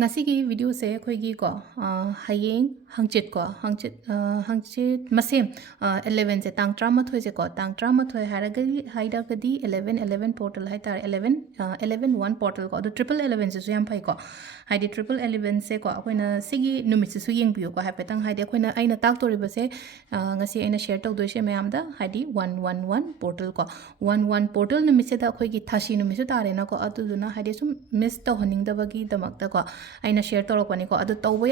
ꯉꯁꯤꯒꯤ ꯚꯤꯗꯤꯑꯣꯁꯦ ꯑꯩꯈꯣꯏꯒꯤꯀꯣ ꯍꯌꯦꯡ ꯍꯪꯆꯤꯠ ꯃꯁꯦꯝ 11ꯁꯦ ꯇꯥꯡ 13ꯁꯦꯀꯣ ꯇꯥꯡ 13 ꯍꯥꯏꯔꯒꯗꯤ 11 ꯄꯣꯔꯇꯜ ꯍꯥꯏꯇꯥꯔꯦ 11 ꯄꯣꯔꯇꯜ ꯀꯣ ꯑꯗꯣ 11 ꯌꯥꯝ ꯐꯩꯀꯣ ꯍꯥꯏꯗꯤ 11 ꯀꯣ ꯑꯩꯈꯣꯏꯅ ꯁꯤꯒꯤ ꯅꯨꯃꯤꯠꯁꯤꯁꯨ ꯌꯦꯡꯕꯤꯌꯨꯀꯣ ꯍꯥꯏꯐꯦꯠꯇꯪ ꯍꯥꯏꯗꯤ ꯑꯩꯅ ꯇꯥꯛꯇꯣꯔꯤꯕꯁꯦ ꯉꯁꯤ ꯑꯩꯅ ꯁꯦꯌꯔ ꯇꯧꯗꯣꯏꯁꯦ ꯃꯌꯥꯝꯗ ꯍꯥꯏꯗꯤ 111 ꯄꯣꯔꯇꯜ ꯀꯣ 11 ꯄꯣꯔꯇꯜ ꯅꯨꯃꯤꯠꯁꯤꯗ ꯑꯩꯈꯣꯏꯒꯤ ꯊꯥꯁꯤ ꯅꯨꯃꯤꯠꯁꯨ ꯇꯥꯔꯦꯅꯀꯣ ꯑꯗꯨꯗꯨꯅ ꯍꯥꯏꯗꯤ ꯁꯨꯝ ꯃꯤꯁ ꯇꯧꯍꯟꯅꯤꯡꯗꯕꯒꯤꯗꯃꯛꯇꯀꯣ ꯑꯩꯅ ꯁꯦꯌꯔ ꯇꯧꯔꯛꯄꯅꯤꯀꯣ ꯑꯗꯣ ꯇꯧꯕ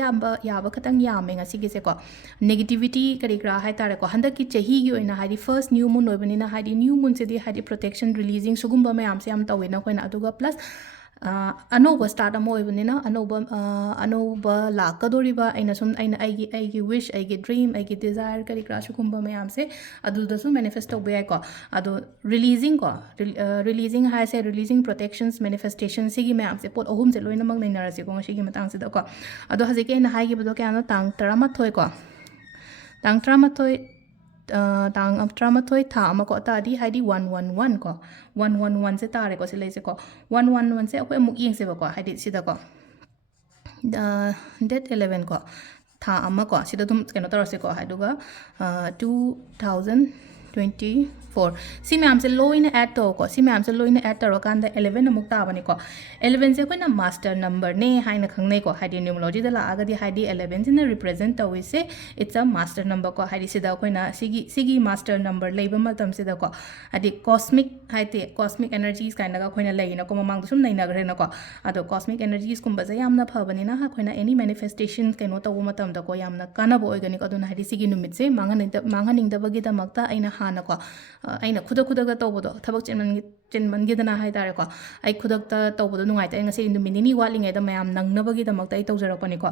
ꯌꯥꯕ ꯈꯇꯪ ꯌꯥꯝꯃꯦ ꯉꯁꯤꯒꯤꯁꯦꯀꯣ ꯅꯦꯒꯦꯇꯤviटी ꯀꯔꯤ ꯀꯔꯥ ꯍꯥꯏꯇꯥꯔꯦꯀꯣ ꯍꯟꯗꯛꯀꯤ ꯆꯍꯤꯒꯤ ꯑꯣꯏꯅ ꯍꯥꯏꯗꯤ ꯐꯔꯁ ꯅ꯭ꯌꯨ ꯃꯨꯟ ꯑꯣꯏꯕꯅꯤ나 ꯍꯥꯏꯗꯤ ꯅ꯭ꯌू ꯃꯨꯟꯁꯤꯗꯤ ꯍꯥꯏꯗꯤ ꯄ꯭ꯔꯣꯇꯦꯛꯁꯟ ꯔꯤꯂꯤꯖꯤꯡ ꯁꯨꯒꯨꯝꯕ ꯃꯌꯥꯝꯁꯦ ꯌꯥꯝ ꯇꯧꯋꯦꯅ ꯑꯩꯈꯣꯏꯅ ꯑꯗꯨꯒ ꯄ꯭ꯂꯁ ꯑꯅꯧꯕ ꯁ꯭ꯇꯥꯔꯠ ꯑꯃ ꯑꯣꯏꯕꯅꯤꯅ ꯑꯅꯧꯕ ꯂꯥꯛꯀꯗꯣꯔꯤꯕ ꯑꯩꯒꯤ ꯋꯤꯁ ꯑꯩꯒꯤ ꯗ꯭ꯔꯤꯝ ꯑꯩꯒꯤ ꯗꯤꯖꯥꯌꯔ ꯀꯔꯤ ꯀꯔꯥ ꯁꯨꯒꯨꯝꯕ ꯃꯌꯥꯝꯁꯦ ꯑꯗꯨꯗꯁꯨ ꯃꯦꯅꯤꯐꯦꯁ ꯇꯧꯕ ꯌꯥꯏꯀꯣ ꯑꯗꯣ ꯔꯤꯂꯤꯖꯤꯡ ꯍꯥꯏꯁꯦ ꯔꯤꯂꯤꯖꯤꯡ ꯄ꯭ꯔꯣꯇꯦꯛꯁꯟꯁ ꯃꯦꯅꯤꯐꯦꯁꯇꯦꯁꯟ ꯁꯤꯒꯤ ꯃꯌꯥꯝꯁꯦ ꯄꯣꯠ ꯑꯍꯨꯝꯁꯦ ꯂꯣꯏꯅꯃꯛ ꯅꯩꯅꯔꯁꯤꯀꯣ ꯉꯁꯤꯒꯤ ꯃꯇꯥꯡꯁꯤꯗꯀꯣ ꯑꯗꯣ ꯍꯧꯖꯤꯛꯀꯤ ꯑꯩꯅ ꯍꯥꯏꯈꯤꯕꯗꯣ ꯀꯌꯥꯅꯣ ꯇꯥꯡ 11 ꯀꯣ ꯇꯥꯡ 13 ꯊꯥ ꯑꯃ ꯀꯣ ꯇꯥꯔꯗꯤ ꯍꯥꯏꯗꯤ 111 ꯀꯣ 111ꯁꯦ ꯇꯥꯔꯦꯀꯣ ꯁꯤ ꯂꯩꯁꯦꯀꯣ 111ꯁꯦ ꯑꯩꯈꯣꯏ ꯑꯃꯨꯛ ꯌꯦꯡꯁꯦꯕꯀꯣ ꯍꯥꯏꯗꯤ ꯁꯤꯗꯀꯣ ꯗꯦꯠ 11 ꯀꯣ ꯊꯥ ꯑꯃ ꯀꯣ ꯁꯤꯗ ꯑꯗꯨꯝ ꯀꯩꯅꯣ ꯇꯧꯔꯁꯦꯀꯣ ꯑꯗꯨꯒ 2024 ꯁꯤ ꯃꯌꯥꯝꯁꯦ ꯂꯣꯏꯅ ꯑꯦड ꯇꯧꯀꯣ ꯁꯤ ꯃꯌꯥꯝꯁꯦ ꯂꯣꯏꯅ ꯑꯦड ꯇꯧꯔꯀꯥꯟꯗ 11 ꯑꯃꯨꯛ ꯇꯥꯕꯅꯤꯀꯣ 11ꯁꯦ ꯑꯩꯈꯣꯏꯅ ꯃꯥꯁꯇꯔ ꯅꯝꯕꯔꯅꯦ ꯍꯥꯏꯅ ꯈꯪꯅꯩꯀꯣ ꯍꯥꯏꯗꯤ ꯅ꯭ꯌꯨꯃꯣꯂꯣꯖꯤꯗ ꯂꯥꯛꯑꯒꯗꯤ ꯍꯥꯏꯗꯤ 11ꯁꯤꯅ ꯔꯤꯄ꯭ꯔꯦꯖꯦꯟ ꯇꯧꯏꯁꯦ ꯏꯠꯁ ꯑ ꯃꯥꯁꯇꯔ ꯅꯝꯕꯔ ꯀꯣ ꯍꯥꯏꯗꯤ ꯁꯤꯗ ꯑꯩꯈꯣꯏꯅ ꯁꯤꯒꯤ ꯃꯥꯁꯇꯔ ꯅꯝꯕꯔ ꯂꯩꯕ ꯃꯇꯝꯁꯤꯗꯀꯣ ꯍꯥꯏꯗꯤ ꯀꯣꯁꯃꯤꯛ ꯑꯦꯅꯔꯖꯤꯁ ꯀꯥꯏꯅꯒ ꯑꯩꯈꯣꯏꯅ ꯂꯩꯅꯀꯣ ꯃꯃꯥꯡꯗ ꯁꯨꯝ ꯅꯩꯅꯈ꯭ꯔꯦꯅꯀꯣ ꯑꯗꯣ ꯀꯣꯁꯃꯤꯛ ꯑꯦꯅꯔꯖꯤꯁꯀꯨꯝꯕꯁꯦ ꯌꯥꯝꯅ ꯐꯕꯅꯤꯅ ꯑꯩꯈꯣꯏꯅ ꯑꯦꯅꯤ ꯃꯦꯅꯤꯐꯦꯁꯇꯦꯁꯟ ꯀꯩꯅꯣ ꯇꯧꯕ ꯃꯇꯝꯗꯀꯣ ꯌꯥꯝꯅ ꯀꯥꯟꯅꯕ ꯑꯣꯏꯒꯅꯤꯀꯣ ꯑꯗꯨꯅ ꯍꯥꯏꯗꯤ ꯁꯤꯒꯤ ꯅꯨꯃꯤꯠꯁꯦ ꯃꯥꯡꯍꯟꯅꯤꯡꯗꯕꯒꯤꯗꯃꯛꯇ ꯑꯩꯅ ꯍꯥꯟꯅꯀꯣ ꯑꯩꯅ ꯈꯨꯗꯛꯇ ꯇꯧꯕꯗꯣ ꯊꯕꯛ ꯆꯤꯟꯃꯟꯒꯤꯗꯅ ꯍꯥꯏꯇꯥꯔꯦꯀꯣ ꯑꯩ ꯈꯨꯗꯛꯇ ꯇꯧꯕꯗꯣ ꯅꯨꯡꯉꯥꯏꯇꯦ ꯑꯩ ꯉꯁꯤ ꯅꯨꯃꯤꯠ ꯅꯤꯅꯤ ꯋꯥꯠꯂꯤꯉꯩꯗ ꯃꯌꯥꯝ ꯅꯪꯅꯕꯒꯤꯗꯃꯛꯇ ꯑꯩ ꯇꯧꯖꯔꯛꯄꯅꯤꯀꯣ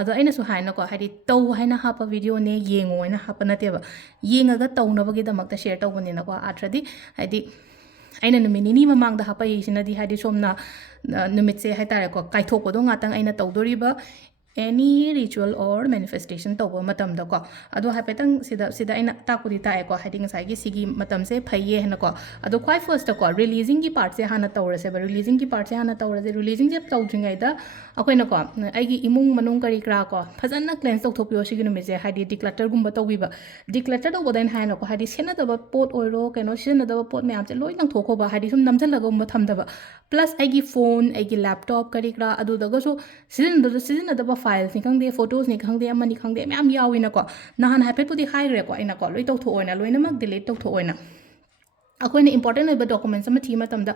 ꯑꯗꯣ ꯑꯩꯅꯁꯨ ꯍꯥꯏꯅꯀꯣ ꯍꯥꯏꯗꯤ ꯇꯧ ꯍꯥꯏꯅ ꯍꯥꯞꯄ ꯚꯤꯗꯤꯑꯣꯅꯦ ꯌꯦꯡꯉꯣ ꯍꯥꯏꯅ ꯍꯥꯞꯄ ꯅꯠꯇꯦꯕ ꯌꯦꯡꯉꯒ ꯇꯧꯅꯕꯒꯤꯗꯃꯛꯇ ꯁꯦꯌꯔ ꯇꯧꯕꯅꯤꯅꯀꯣ ꯑꯥꯔꯊ꯭ꯔꯗꯤ ꯍꯥꯏꯗꯤ ꯑꯩꯅ ꯅꯨꯃꯤꯠ ꯅꯤꯅꯤ ꯃꯃꯥꯡꯗ ꯍꯥꯞꯄꯛꯏꯁꯤꯅꯗꯤ ꯍꯥꯏꯗꯤ ꯁꯣꯝꯅ ꯅꯨꯃꯤꯠꯁꯦ ꯍꯥꯏꯇꯥꯔꯦꯀꯣ ꯀꯥꯏꯊꯣꯛꯄꯗꯣ ꯉꯥꯛꯇꯪ ꯑꯩꯅ ꯇꯧꯗꯣꯔꯤꯕ ꯑꯦꯅꯤ ꯔꯤꯆꯨꯋꯦꯜ ꯑꯣꯔ ꯃꯦꯅꯤꯐꯦꯁꯇꯦꯁꯟ ꯇꯧꯕ ꯃꯇꯝꯗꯀꯣ ꯑꯗꯣ ꯍꯥꯏꯐꯦꯠꯇꯪ ꯁꯤꯗ ꯑꯩꯅ ꯇꯥꯛꯄꯨꯗꯤ ꯇꯥꯛꯑꯦꯀꯣ ꯍꯥꯏꯗꯤ ꯉꯁꯥꯏꯒꯤ ꯁꯤꯒꯤ ꯃꯇꯝꯁꯦ ꯐꯩꯌꯦ ꯍꯥꯏꯅꯀꯣ ꯑꯗꯣ ꯈ꯭ꯋꯥꯏ ꯐꯥꯔꯁꯇꯀꯣ ꯔꯤꯂꯤꯖꯤꯡꯒꯤ ꯄꯥꯔꯠꯁꯦ ꯍꯥꯟꯅ ꯇꯧꯔꯁꯦꯕ ꯔꯤꯂꯤꯖꯤꯡꯒꯤ ꯄꯥꯔꯠꯁꯦ ꯍꯥꯟꯅ ꯇꯧꯔꯁꯦ ꯔꯤꯂꯤꯖꯤꯡꯁꯦ ꯇꯧꯗ꯭ꯔꯤꯉꯩꯗ ꯑꯩꯈꯣꯏꯅꯀꯣ ꯑꯩꯒꯤ ꯏꯃꯨꯡ ꯃꯅꯨꯡ ꯀꯔꯤ ꯀꯔꯥ ꯀꯣ ꯐꯖꯅ ꯀ꯭ꯂꯦꯟꯁ ꯇꯧꯊꯣꯛꯄꯤꯌꯣ ꯁꯤꯒꯤ ꯅꯨꯃꯤꯠꯁꯦ ꯍꯥꯏꯗꯤ ꯗꯤꯀ꯭ꯂꯇꯔꯒꯨꯝꯕ ꯇꯧꯕꯤꯕ ꯗꯤꯀ꯭ꯂꯇꯔ ꯇꯧꯕꯗ ꯑꯩꯅ ꯍꯥꯏꯅꯀꯣ ꯍꯥꯏꯗꯤ ꯁꯦꯟꯅꯗꯕ ꯄꯣꯠ ꯑꯣꯏꯔꯣ ꯀꯩꯅꯣ ꯁꯤꯖꯤꯟꯅꯗꯕ ꯄꯣꯠ ꯃꯌꯥꯝꯁꯦ ꯂꯣꯏ ꯂꯪꯊꯣꯛꯈꯣꯕ ꯍꯥꯏꯗꯤ ꯁꯨꯝ ꯅꯝꯁꯤꯜꯂꯒꯨꯝꯕ ꯊꯝꯗꯕ ꯄ꯭ꯂꯁ ꯑꯩꯒꯤ ꯐꯣꯟ ꯑꯩꯒꯤ ꯂꯦꯞꯇꯣꯞ ꯀꯔꯤ ꯀꯔꯥ ꯑꯗꯨꯗꯒꯁꯨ ꯁꯤꯖꯤꯟꯅꯗꯕ ꯐꯥꯏꯜꯁꯅꯤ ꯈꯪꯗꯦ ꯐꯣꯇꯣꯁꯅꯤ ꯈꯪꯗꯦ ꯑꯃꯅꯤ ꯈꯪꯗꯦ ꯃꯌꯥꯝ ꯌꯥꯎꯋꯤꯅꯀꯣ ꯅꯍꯥꯟ ꯍꯥꯏꯐꯦꯠꯄꯨꯗꯤ ꯍꯥꯏꯈ꯭ꯔꯦꯀꯣ ꯑꯩꯅꯀꯣ ꯂꯣꯏ ꯇꯧꯊꯣꯛꯑꯣꯅ ꯂꯣꯏꯅꯃꯛ ꯗꯤꯂꯤꯠ ꯇꯧꯊꯣꯛꯑꯣꯅ ꯑꯩꯈꯣꯏꯅ ꯏꯝꯄꯣꯔꯇꯦꯟ ꯑꯣꯏꯕ ꯗꯣꯀꯨꯃꯦꯟट्ꯁ ꯑꯃ ꯊꯤꯕ ꯃꯇꯝꯗ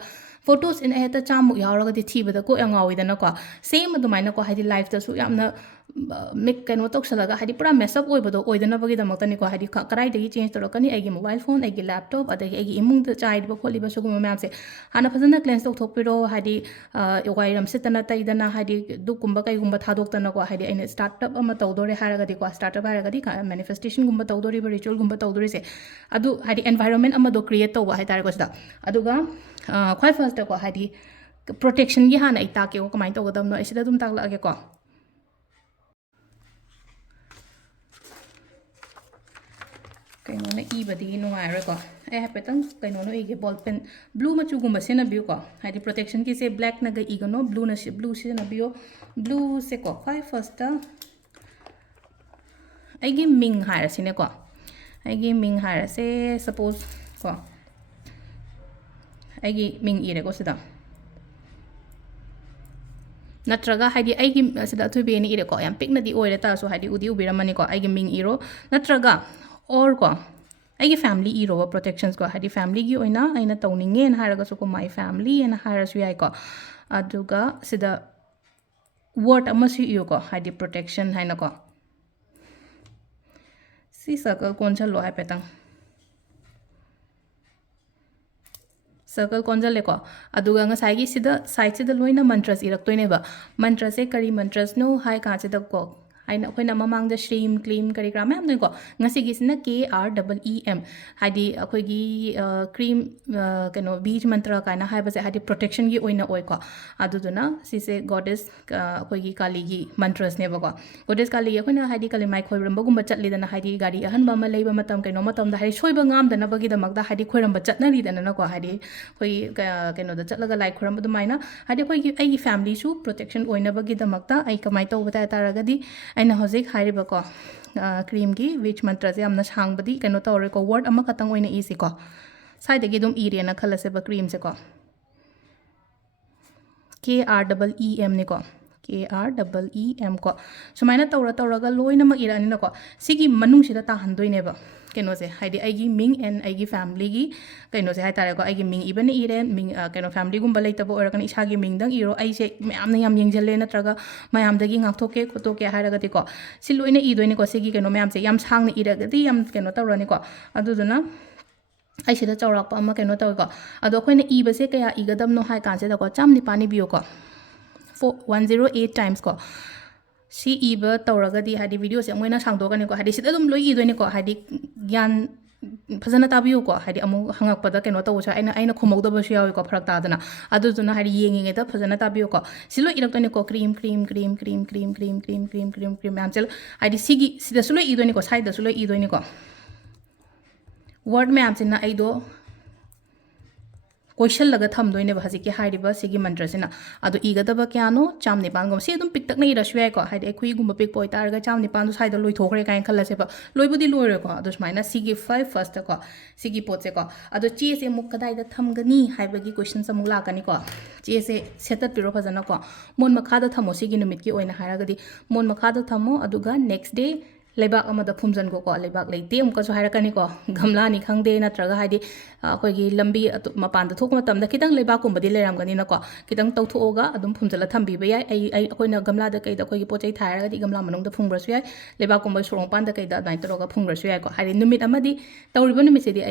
ꯐꯣꯇꯣꯁꯤꯅ ꯍꯦꯛꯇ 100ꯃꯨꯛ ꯌꯥꯎꯔꯒꯗꯤ ꯊꯤꯕꯗ ꯀꯣꯛ ꯌꯥꯝ ꯉꯥꯎꯋꯤꯗꯅꯀꯣ ꯁꯦꯝ ꯑꯗꯨꯃꯥꯏꯅꯀꯣ ꯍꯥꯏꯗꯤ ꯂꯥꯏꯐꯇꯁꯨ ꯌꯥꯝꯅ ꯀꯩꯅꯣ ꯇꯧꯁꯜꯂꯒ ꯍꯥꯏꯗꯤ ꯄꯨꯔꯥ ꯃꯦꯁꯑꯞ ꯑꯣꯏꯕꯗꯣ ꯑꯣꯏꯗꯅꯕꯒꯤꯗꯃꯛꯇꯅꯤꯀꯣ ꯍꯥꯏꯗꯤ ꯀꯗꯥꯏꯗꯒꯤ ꯆꯦꯟꯖ ꯇꯧꯔꯛꯀꯅꯤ ꯑꯩꯒꯤ ꯃꯣꯕꯥꯏꯜ ꯐꯣꯟ ꯑꯩꯒꯤ ꯂꯦꯞꯇꯣꯞ ꯑꯗꯒꯤ ꯑꯩꯒꯤ ꯏꯃꯨꯡꯗ ꯆꯥꯏꯔꯤꯕ ꯈꯣꯠꯂꯤꯕ ꯁꯤꯒꯨꯝꯕ ꯃꯌꯥꯝꯁꯦ ꯍꯥꯟꯅ ꯐꯖꯅ ꯀ꯭ꯂꯦꯟꯁ ꯇꯧꯊꯣꯛꯄꯤꯔꯣ ꯍꯥꯏꯗꯤ ꯋꯥꯏꯔꯝ ꯁꯤꯠꯇꯅ ꯇꯩꯗꯅ ꯍꯥꯏꯗꯤ ꯗꯨꯛꯀꯨꯝꯕ ꯀꯩꯒꯨꯝꯕ ꯊꯥꯗꯣꯛꯇꯅꯀꯣ ꯍꯥꯏꯗꯤ ꯑꯩꯅ ꯁ꯭ꯇꯥꯔꯠꯑꯞ ꯑꯃ ꯇꯧꯗꯣꯔꯦ ꯍꯥꯏꯔꯒꯗꯤꯀꯣ ꯁ꯭ꯇꯥꯔꯠꯑꯞ ꯍꯥꯏꯔꯒꯗꯤ ꯃꯦꯅꯤꯐꯦꯁꯇꯦꯁꯟꯒꯨꯝꯕ ꯇꯧꯗꯣꯔꯤꯕ ꯔꯤꯆꯨꯋꯦꯜꯒꯨꯝꯕ ꯇꯧꯗꯣꯔꯤꯁꯦ ꯑꯗꯨ ꯍꯥꯏꯗꯤ ꯑꯦꯟꯚꯥꯏꯔꯣꯟꯃꯦꯟ ꯑꯃꯗꯣ ꯀ꯭रिꯌꯦꯠ ꯇꯧꯕ ꯍꯥꯏꯇꯥꯔꯦꯀꯣ ꯁꯤꯗ ꯑꯗꯨꯒ ꯈ꯭ꯋꯥꯏ ꯐꯥꯔꯁꯇꯀꯣ ꯍꯥꯏꯗꯤ ꯄ꯭ꯔꯣꯇꯦꯛꯁꯟꯒꯤ ꯍꯥꯟꯅ ꯑꯩ ꯇꯥꯛꯀꯦꯀꯣ ꯀꯃꯥꯏꯅ ꯇꯧꯒꯗꯕꯅꯣ ꯑꯩ ꯁꯤꯗ ꯑꯗꯨꯝ ꯇꯥꯛꯂꯛꯑꯒꯦꯀꯣ ꯀꯩꯅꯣꯅ ꯏꯕꯗꯤ ꯅꯨꯡꯉꯥꯏꯔꯣꯏꯀꯣ ꯑꯩ ꯍꯥꯏꯐꯦꯠꯇꯪ ꯀꯩꯅꯣꯅ ꯏꯒꯦ ꯕꯣꯜ ꯄꯦꯟ ꯕ꯭ꯂꯨ ꯃꯆꯨꯒꯨꯝꯕ ꯁꯤꯖꯤꯟꯅꯕꯤꯌꯨꯀꯣ ꯍꯥꯏꯗꯤ ꯄ꯭ꯔꯣꯇꯦꯛꯁꯟꯒꯤꯁꯦ ꯕ꯭ꯂꯦꯛꯅꯒ ꯏꯒꯅꯣ ꯕ꯭ꯂू ꯁꯤꯖꯤꯟꯅꯕꯤꯌꯣ ꯕ꯭ꯂूꯁꯦꯀꯣ ꯈ꯭ꯋꯥꯏ ꯐꯥꯔꯁꯇ ꯑꯩꯒꯤ ꯃꯤꯡ ꯍꯥꯏꯔꯁꯤꯅꯦꯀꯣ ꯑꯩꯒꯤ ꯃꯤꯡ ꯍꯥꯏꯔꯁꯦ ꯁꯄꯣꯁ ꯀꯣ ꯑꯩꯒꯤ ꯃꯤꯡ ꯏꯔꯦꯀꯣ ꯁꯤꯗ ꯅꯠꯇ꯭ꯔꯒ ꯍꯥꯏꯗꯤ ꯑꯩꯒꯤ ꯁꯤꯗ ꯑꯊꯣꯏꯕꯤꯅ ꯏꯔꯦꯀꯣ ꯌꯥꯝ ꯄꯤꯛꯅꯗꯤ ꯑꯣꯏꯔꯦ ꯇꯥꯔꯁꯨ ꯍꯥꯏꯗꯤ ꯎꯕꯤꯔꯝꯃꯅꯤꯀꯣ ꯑꯩꯒꯤ ꯃꯤꯡ ꯏꯔꯣ ꯅꯠꯇ꯭ꯔꯒ ꯑꯣꯔ ꯀꯣ ꯑꯩꯒꯤ ꯐꯦꯃꯤꯂꯤ ꯏꯔꯣꯕ ꯄ꯭ꯔꯣꯇꯦꯛꯁꯟꯁꯀꯣ ꯍꯥꯏꯗꯤ ꯐꯦꯃꯤꯂꯤꯒꯤ ꯑꯣꯏꯅ ꯑꯩꯅ ꯇꯧꯅꯤꯡꯉꯦꯅ ꯍꯥꯏꯔꯒꯁꯨꯀꯣ ꯃꯥꯏ ꯐꯦꯃꯤꯂꯤ ꯍꯥꯏꯅ ꯍꯥꯏꯔꯁꯨ ꯌꯥꯏꯀꯣ ꯑꯗꯨꯒ ꯁꯤꯗ ꯋꯥꯔꯗ ꯑꯃꯁꯨ ꯏꯌꯨꯀꯣ ꯍꯥꯏꯗꯤ ꯄ꯭ꯔꯣꯇꯦꯛꯁꯟ ꯍꯥꯏꯅꯀꯣ ꯁꯤ ꯁꯔꯀꯜ ꯀꯣꯟꯁꯤꯜꯂꯣ ꯍꯥꯏꯐꯦꯠꯇꯪ ꯁꯔꯀꯜ ꯀꯣꯟꯖꯜꯂꯦꯀꯣ ꯑꯗꯨꯒ ꯉꯁꯥꯏꯒꯤ ꯁꯤꯗ ꯁꯥꯏꯠꯁꯤꯗ ꯂꯣꯏꯅ ꯃꯟꯇ꯭ꯔꯁ ꯏꯔꯛꯇꯣꯏꯅꯦꯕ ꯃꯟꯇ꯭ꯔꯁꯦ ꯀꯔꯤ ꯃꯟꯇ꯭ꯔꯁꯅꯣ ꯍꯥꯏ ꯀꯥꯟꯁꯤꯗꯀꯣ haina akhoi na mamang da shrimp cream kari kra ma'am ko ngasi gi sina KREEM haidi akhoi gi cream kano beach mantra kaina hai base haidi protection gi oina oi ko adu duna si se goddess akhoi gi kali gi mantras ne ba ko goddess kali gi akhoi na haidi kali mai khoi ram ba gum ba chat li dana haidi gari ahan ba ma lei ba matam kaino matam da haidi soi ba ngam dana ba gi da mak da haidi khoi ram ba chat na ri dana na ko haidi khoi kano da chat laga lai khoi ram ba mai na haidi khoi gi ai gi family su protection oina ba gi da mak da ai kamai to bata taragadi aina hojik hairi ba ko cream gi which mantra se amna sang badi kano tawre ko word ama khatang oina isi ko side gi dum ire na khala se ba cream se ko KREEM ni ko KREEM ko sumaina tawra ga loina ma ira ni na ko sigi manung sida ta handoi ne ba keno se haidi aigi ming and aigi family gi keno se hai tare ko aigi ming ibane ire ming keno family gum balai tabo ora kan isa gi ming dang iro ai se mayam na yam yengjalle na traga mayam dagi ngak thoke ko to ke haira ga ti ko si loina i doini ko sigi keno mayam se yam sang na ira ga ti yam keno tawra ni ko adu duna ai sida chawrak pa ama keno taw ko ado khoina i ba se kaya i gadam no hai kan se da ko cham ni pani biyo ko 108 times ko si iba tawragadi hadi video se moina sangdo gani ko hadi sida dum loi idoi ni ko hadi gyan phajana tabiyo ko hadi amu hangak pada keno taw cha aina khomog da basu yawi ko pharak ta dana adu duna hadi yengi da phajana tabiyo ko silo irak to ni ko cream am chel hadi sigi sida sulo idoi ni ko side da sulo idoi ni ko word me am china aido question laga tham doine ba hasi ke hairiba sigi mantra sina adu igadaba kyano cham ni pangom si adum piktak nei raswai ko haide khui gum pik poi tar ga cham ni pan du saida loi thokre kain khala se ba loi budi loi re ko adu smaina sigi 5 first ko sigi pot se ko adu chi se muk kadai da tham gani haiba gi question samuk la kani ko chi se setat piro phajana ko mon makha da thamo sigi numit ki oina haira gadi mon makha da thamo aduga next day लेबाक अमदा फुमजन को लेबाक लेते अमुकसु हाइरकनी को गमला नि खंगदे नत्रगा हाइदि अखोइगी लंबी मपान थोक मतम द खितंग लेबाक कुंबदि लेरामगनी न को खितंग तौथोगा अदुम फुमजला थंबीबा याय आई अखोइना गमला द कइदा अखोइगी पोचै थाइरगदि गमला मनोंग द फुंग्रसु याय लेबाक कुंब सोरोंग पान द कइदा दाइ तरोगा फुंग्रसु याय को हाइदि नुमित अमदि तौरिबो नुमिसेदि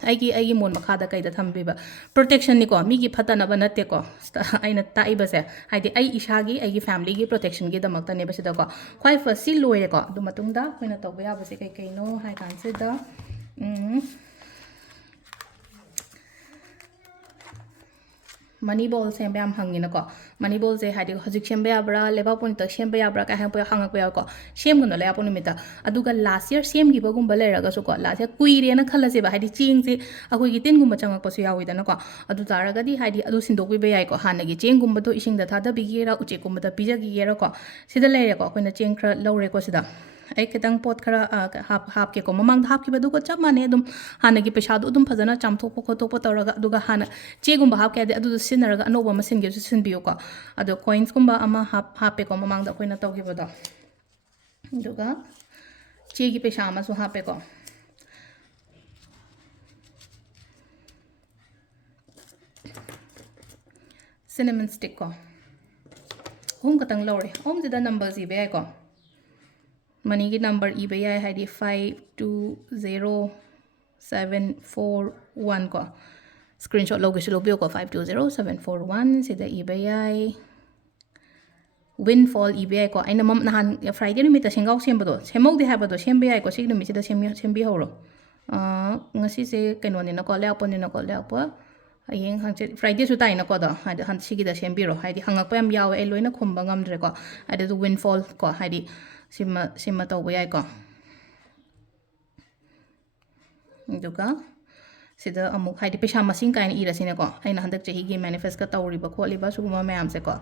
आइगी मोन मखादा कइदा थंबीबा प्रोटेक्शन नि को मिगी फतनबा नते को आइना ताइबसे हाइदि आई इसागी आइगी फैमिली गी प्रोटेक्शन गी दमकता ने बसिदा को ख्वाइ फर्स्ट सि लोइरे को दु मतुंगदा खोइना तौबा याबसे कइ कइनो हाइ कानसेदा मनी बॉल सेम याम हंगिना को मनी बॉल से हाइदि हजिक सेम याब्रा लेबा पोन तक सेम याब्रा का हंग हंगक या को सेम गनो ले यापो निमिता अदुगा लास्ट ईयर सेम गिबो गुंबा लेरगा सु को लास्ट ईयर कुइरे ना खला से बा हाइदि चिंग से अखोइ गी 10 गुंबा चंगक पसु याविदा ना को अदु तारगदि हाइदि अदु सिंदोक बिबे याय को हानगी चेंग गुंबा तो इसिंग दा थादा बिगेरा उचे गुंबा दा पिजगी गेरा को सिदा लेरे को अखोइना चेंग खरा लौरे को सिदा ai kitang pot khara hap ke ko mamang hap ki badu ko chap mane dum hana gi pesha du dum phajana chamthok po khotok po tawraga aduga hana che gum hap ke adu sinaraga anoba masin ge sin biyo ko adu coins kumba ama hap pe ko mamang da koina taw gi bodo aduga che gi pesha ama su hap pe ko cinnamon stick ko hum katang lore om jida numbers ibe ai ko money की number इबे याय हाइदि 520741 को screenshot लोगे से लोबियो को 520741 सिदा इबे याय windfall इबे याय को आइना मम नहान फ्राइडे निमित सेंगाव सेमबदो सेमौदे हाबदो सेमबे याय को सिग निमित सिदा सेमबी हौरो ngasi se keno ni na ko leapo ni na ko leapo ayeng hangche friday su tai na ko do haidi han sigi da sembiro haidi hangak pa yam yawe e loina khomba ngamdre ko haidi du windfall ko haidi sima tawba yai ko duga sida amuk haidi pesha masing kain ira sine ko aina handak chehi gi manifest ka tawriba kholiba suguma mayam se ko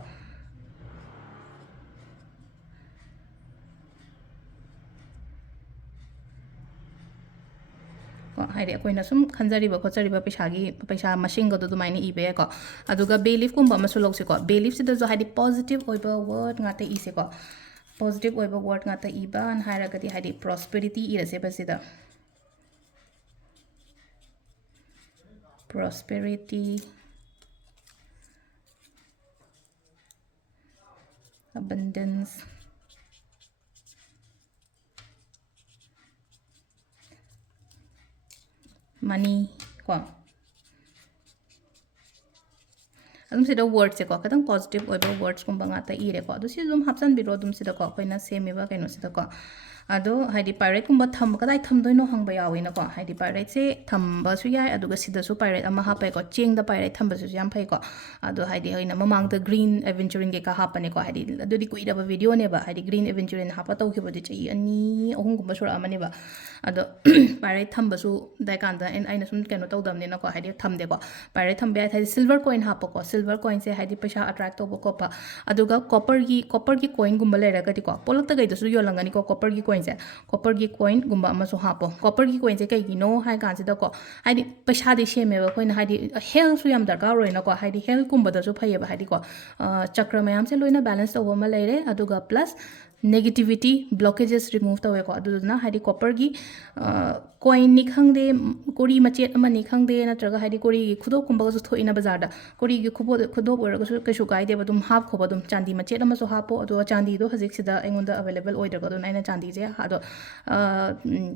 हाइदि अखोइना सुम खंजरिबा खोचरिबा पैसा मसिंग गदो दुमाइनि इबे को अदुगा bay leaf कुंबा मसु लौसे को bay leaf सिदा जो हाइदि positive ओइबा word ngaते इसे को positive ओइबा word ngaता इबा अन हाइरागदि हाइदि prosperity इरसे बसिदा prosperity abundance money ko ꯑꯗꯨꯝ ꯁꯤꯗ ꯋꯔꯗꯁꯦꯀꯣ ꯈꯤꯇꯪ ꯄꯣꯖꯤꯇꯤቭ ꯑꯣꯏꯕ ꯋꯔꯗꯁꯀꯨꯝꯕ ꯉꯥꯛꯇ ꯏꯔꯦꯀꯣ ꯑꯗꯣ ꯁꯤ ꯑꯗꯨꯝ ꯍꯥꯞꯆꯤꯟꯕꯤꯔꯣ ꯑꯗꯨꯝ ꯁꯤꯗꯀꯣ ꯑꯩꯈꯣꯏꯅ ꯁꯦꯝꯃꯤꯕ ꯀꯩꯅꯣꯁꯤꯗꯀꯣ ꯑꯗꯣ ꯍꯥꯏꯗꯤ ꯄꯥꯏꯔꯦꯠꯀꯨꯝꯕ ꯀꯗꯥꯏ ꯊꯝꯗꯣꯏꯅꯣ ꯍꯪꯕ ꯌꯥꯎꯋꯤꯅꯀꯣ ꯍꯥꯏꯗꯤ ꯄꯥꯏꯔꯦꯠꯁꯦ ꯊꯝꯕꯁꯨ ꯌꯥꯏ ꯑꯗꯨꯒ ꯁꯤꯗꯁꯨ ꯄꯥꯏꯔꯦꯠ ꯑꯃ ꯍꯥꯞꯄꯦꯀꯣ ꯆꯦꯡꯗ ꯄꯥꯏꯔꯦꯠ ꯊꯝꯕꯁꯤꯁꯨ ꯌꯥꯝ ꯐꯩꯀꯣ ꯑꯗꯣ ꯍꯥꯏꯗꯤ ꯑꯩꯅ ꯃꯃꯥꯡꯗ ꯒ꯭ꯔꯤꯟ ꯑꯦꯚꯦꯟꯆꯨꯔꯤꯟ ꯀꯩꯀꯥ ꯍꯥꯞꯄꯅꯦꯀꯣ ꯍꯥꯏꯗꯤ ꯑꯗꯨꯗꯤ ꯀꯨꯏꯔꯕ ꯚꯤꯗꯤꯑꯣꯅꯦꯕ ꯍꯥꯏꯗꯤ ꯒ꯭ꯔꯤꯟ ꯑꯦꯚꯦꯟꯆꯨꯔꯤꯟ ꯍꯥꯞꯄ ꯇꯧꯈꯤꯕꯗꯤ ꯆꯍꯤ 2-3 ꯁꯨꯔꯛꯑꯃꯅꯦꯕ ꯑꯗꯣ ꯄꯥꯏꯔꯦꯠ ꯊꯝꯕꯁꯨ ꯗꯥꯏꯀꯥꯟꯗ ꯑꯩꯅ ꯁꯨꯝ ꯀꯩꯅꯣ ꯇꯧꯗꯕꯅꯤꯅꯀꯣ ꯍꯥꯏꯗꯤ ꯊꯝꯗꯦꯀꯣ ꯄꯥꯏꯔꯦꯠ ꯊꯝꯕ ꯌꯥꯏ ꯍꯥꯏꯗꯤ ꯁꯤꯜꯚꯔ ꯀꯣꯏꯟ ꯍꯥꯞꯄꯣꯀꯣ ꯁꯤꯜꯚꯔ ꯀꯣꯏꯟꯁꯦ ꯍꯥꯏꯗꯤ ꯄꯩꯁꯥ ꯑꯇ꯭ꯔꯦꯛ ꯇꯧꯕ ꯈꯣꯠꯄ ꯑꯗꯨꯒ ꯀꯣꯄꯔꯒꯤ ꯀꯣꯏꯟꯒꯨꯝꯕ ꯂꯩꯔꯒꯗꯤꯀꯣ ꯄꯣꯂꯛꯇ ꯀꯩꯗꯁꯨ ꯌꯣꯜꯂꯝꯒꯅꯤꯀꯣ ꯀꯣꯄꯔꯒꯤ ꯀꯣꯏꯟꯁꯦ ꯀꯣꯄꯔꯒꯤ ꯀꯣꯏꯟꯒꯨꯝꯕ ꯑꯃꯁꯨ ꯍꯥꯞꯄꯣ ꯀꯣꯄꯔꯒꯤ ꯀꯣꯏꯟꯁꯦ ꯀꯩꯒꯤꯅꯣ ꯍꯥꯏ ꯀꯥꯟꯁꯤꯗꯀꯣ ꯍꯥꯏꯗꯤ ꯄꯩꯁꯥꯗꯤ ꯁꯦꯝꯃꯦꯕ ꯑꯩꯈꯣꯏꯅ ꯍꯥꯏꯗꯤ ꯍꯦꯜꯊꯁꯨ ꯌꯥꯝ ꯗꯔꯀꯥꯔ ꯑꯣꯏꯅꯀꯣ ꯍꯥꯏꯗꯤ ꯍꯦꯜꯊꯀꯨꯝꯕꯗꯁꯨ ꯐꯩꯌꯦꯕ ꯍꯥꯏꯗꯤꯀꯣ ꯆꯀ꯭ꯔ ꯃꯌꯥꯝꯁꯦ ꯂꯣꯏꯅ ꯕꯦꯂꯦꯟꯁ ꯇꯧꯕ ꯑꯃ ꯂꯩꯔꯦ ꯑꯗꯨꯒ ꯄ꯭ꯂꯁ ꯅꯦꯒꯦꯇꯤviटी ꯕ꯭ꯂꯣꯀꯦजेस ꯔꯤꯃꯨꯚ ꯇꯧꯋꯦꯀꯣ ꯑꯗꯨꯗꯨꯅ ꯍꯥꯏꯗꯤ ꯀꯣꯄꯔꯒꯤ ꯀꯣꯏꯟꯅꯤ ꯈꯪꯗꯦ ꯀꯣꯔꯤ ꯃꯆꯦꯠ ꯑꯃꯅꯤ ꯈꯪꯗꯦ ꯅꯠꯇ꯭ꯔꯒ ꯍꯥꯏꯗꯤ ꯀꯣꯔꯤꯒꯤ ꯈꯨꯗꯣꯞꯀꯨꯝꯕꯒꯁꯨ ꯊꯣꯛꯏꯅ ꯕꯖꯥꯔꯗ ꯀꯣꯔꯤꯒꯤ ꯈꯨꯗꯣꯞ ꯑꯣꯏꯔꯒꯁꯨ ꯀꯩꯁꯨ ꯀꯥꯏꯗꯦꯕ ꯑꯗꯨꯝ ꯍꯥꯞꯈꯣꯕ ꯑꯗꯨꯝ ꯆꯥꯟꯗꯤ ꯃꯆꯦꯠ ꯑꯃꯁꯨ ꯍꯥꯞꯄꯣ ꯑꯗꯨꯒ ꯆꯥꯟꯗꯤꯗꯣ ꯍꯧꯖꯤꯛꯁꯤꯗ ꯑꯩꯉꯣꯟꯗ ꯑꯦꯕꯥꯏꯂꯦꯕꯜ ꯑꯣꯏꯗ꯭ꯔꯦꯀꯣ ꯑꯗꯨꯅ ꯑꯩꯅ ꯆꯥꯟꯗꯤꯁꯦ ꯑꯗꯣ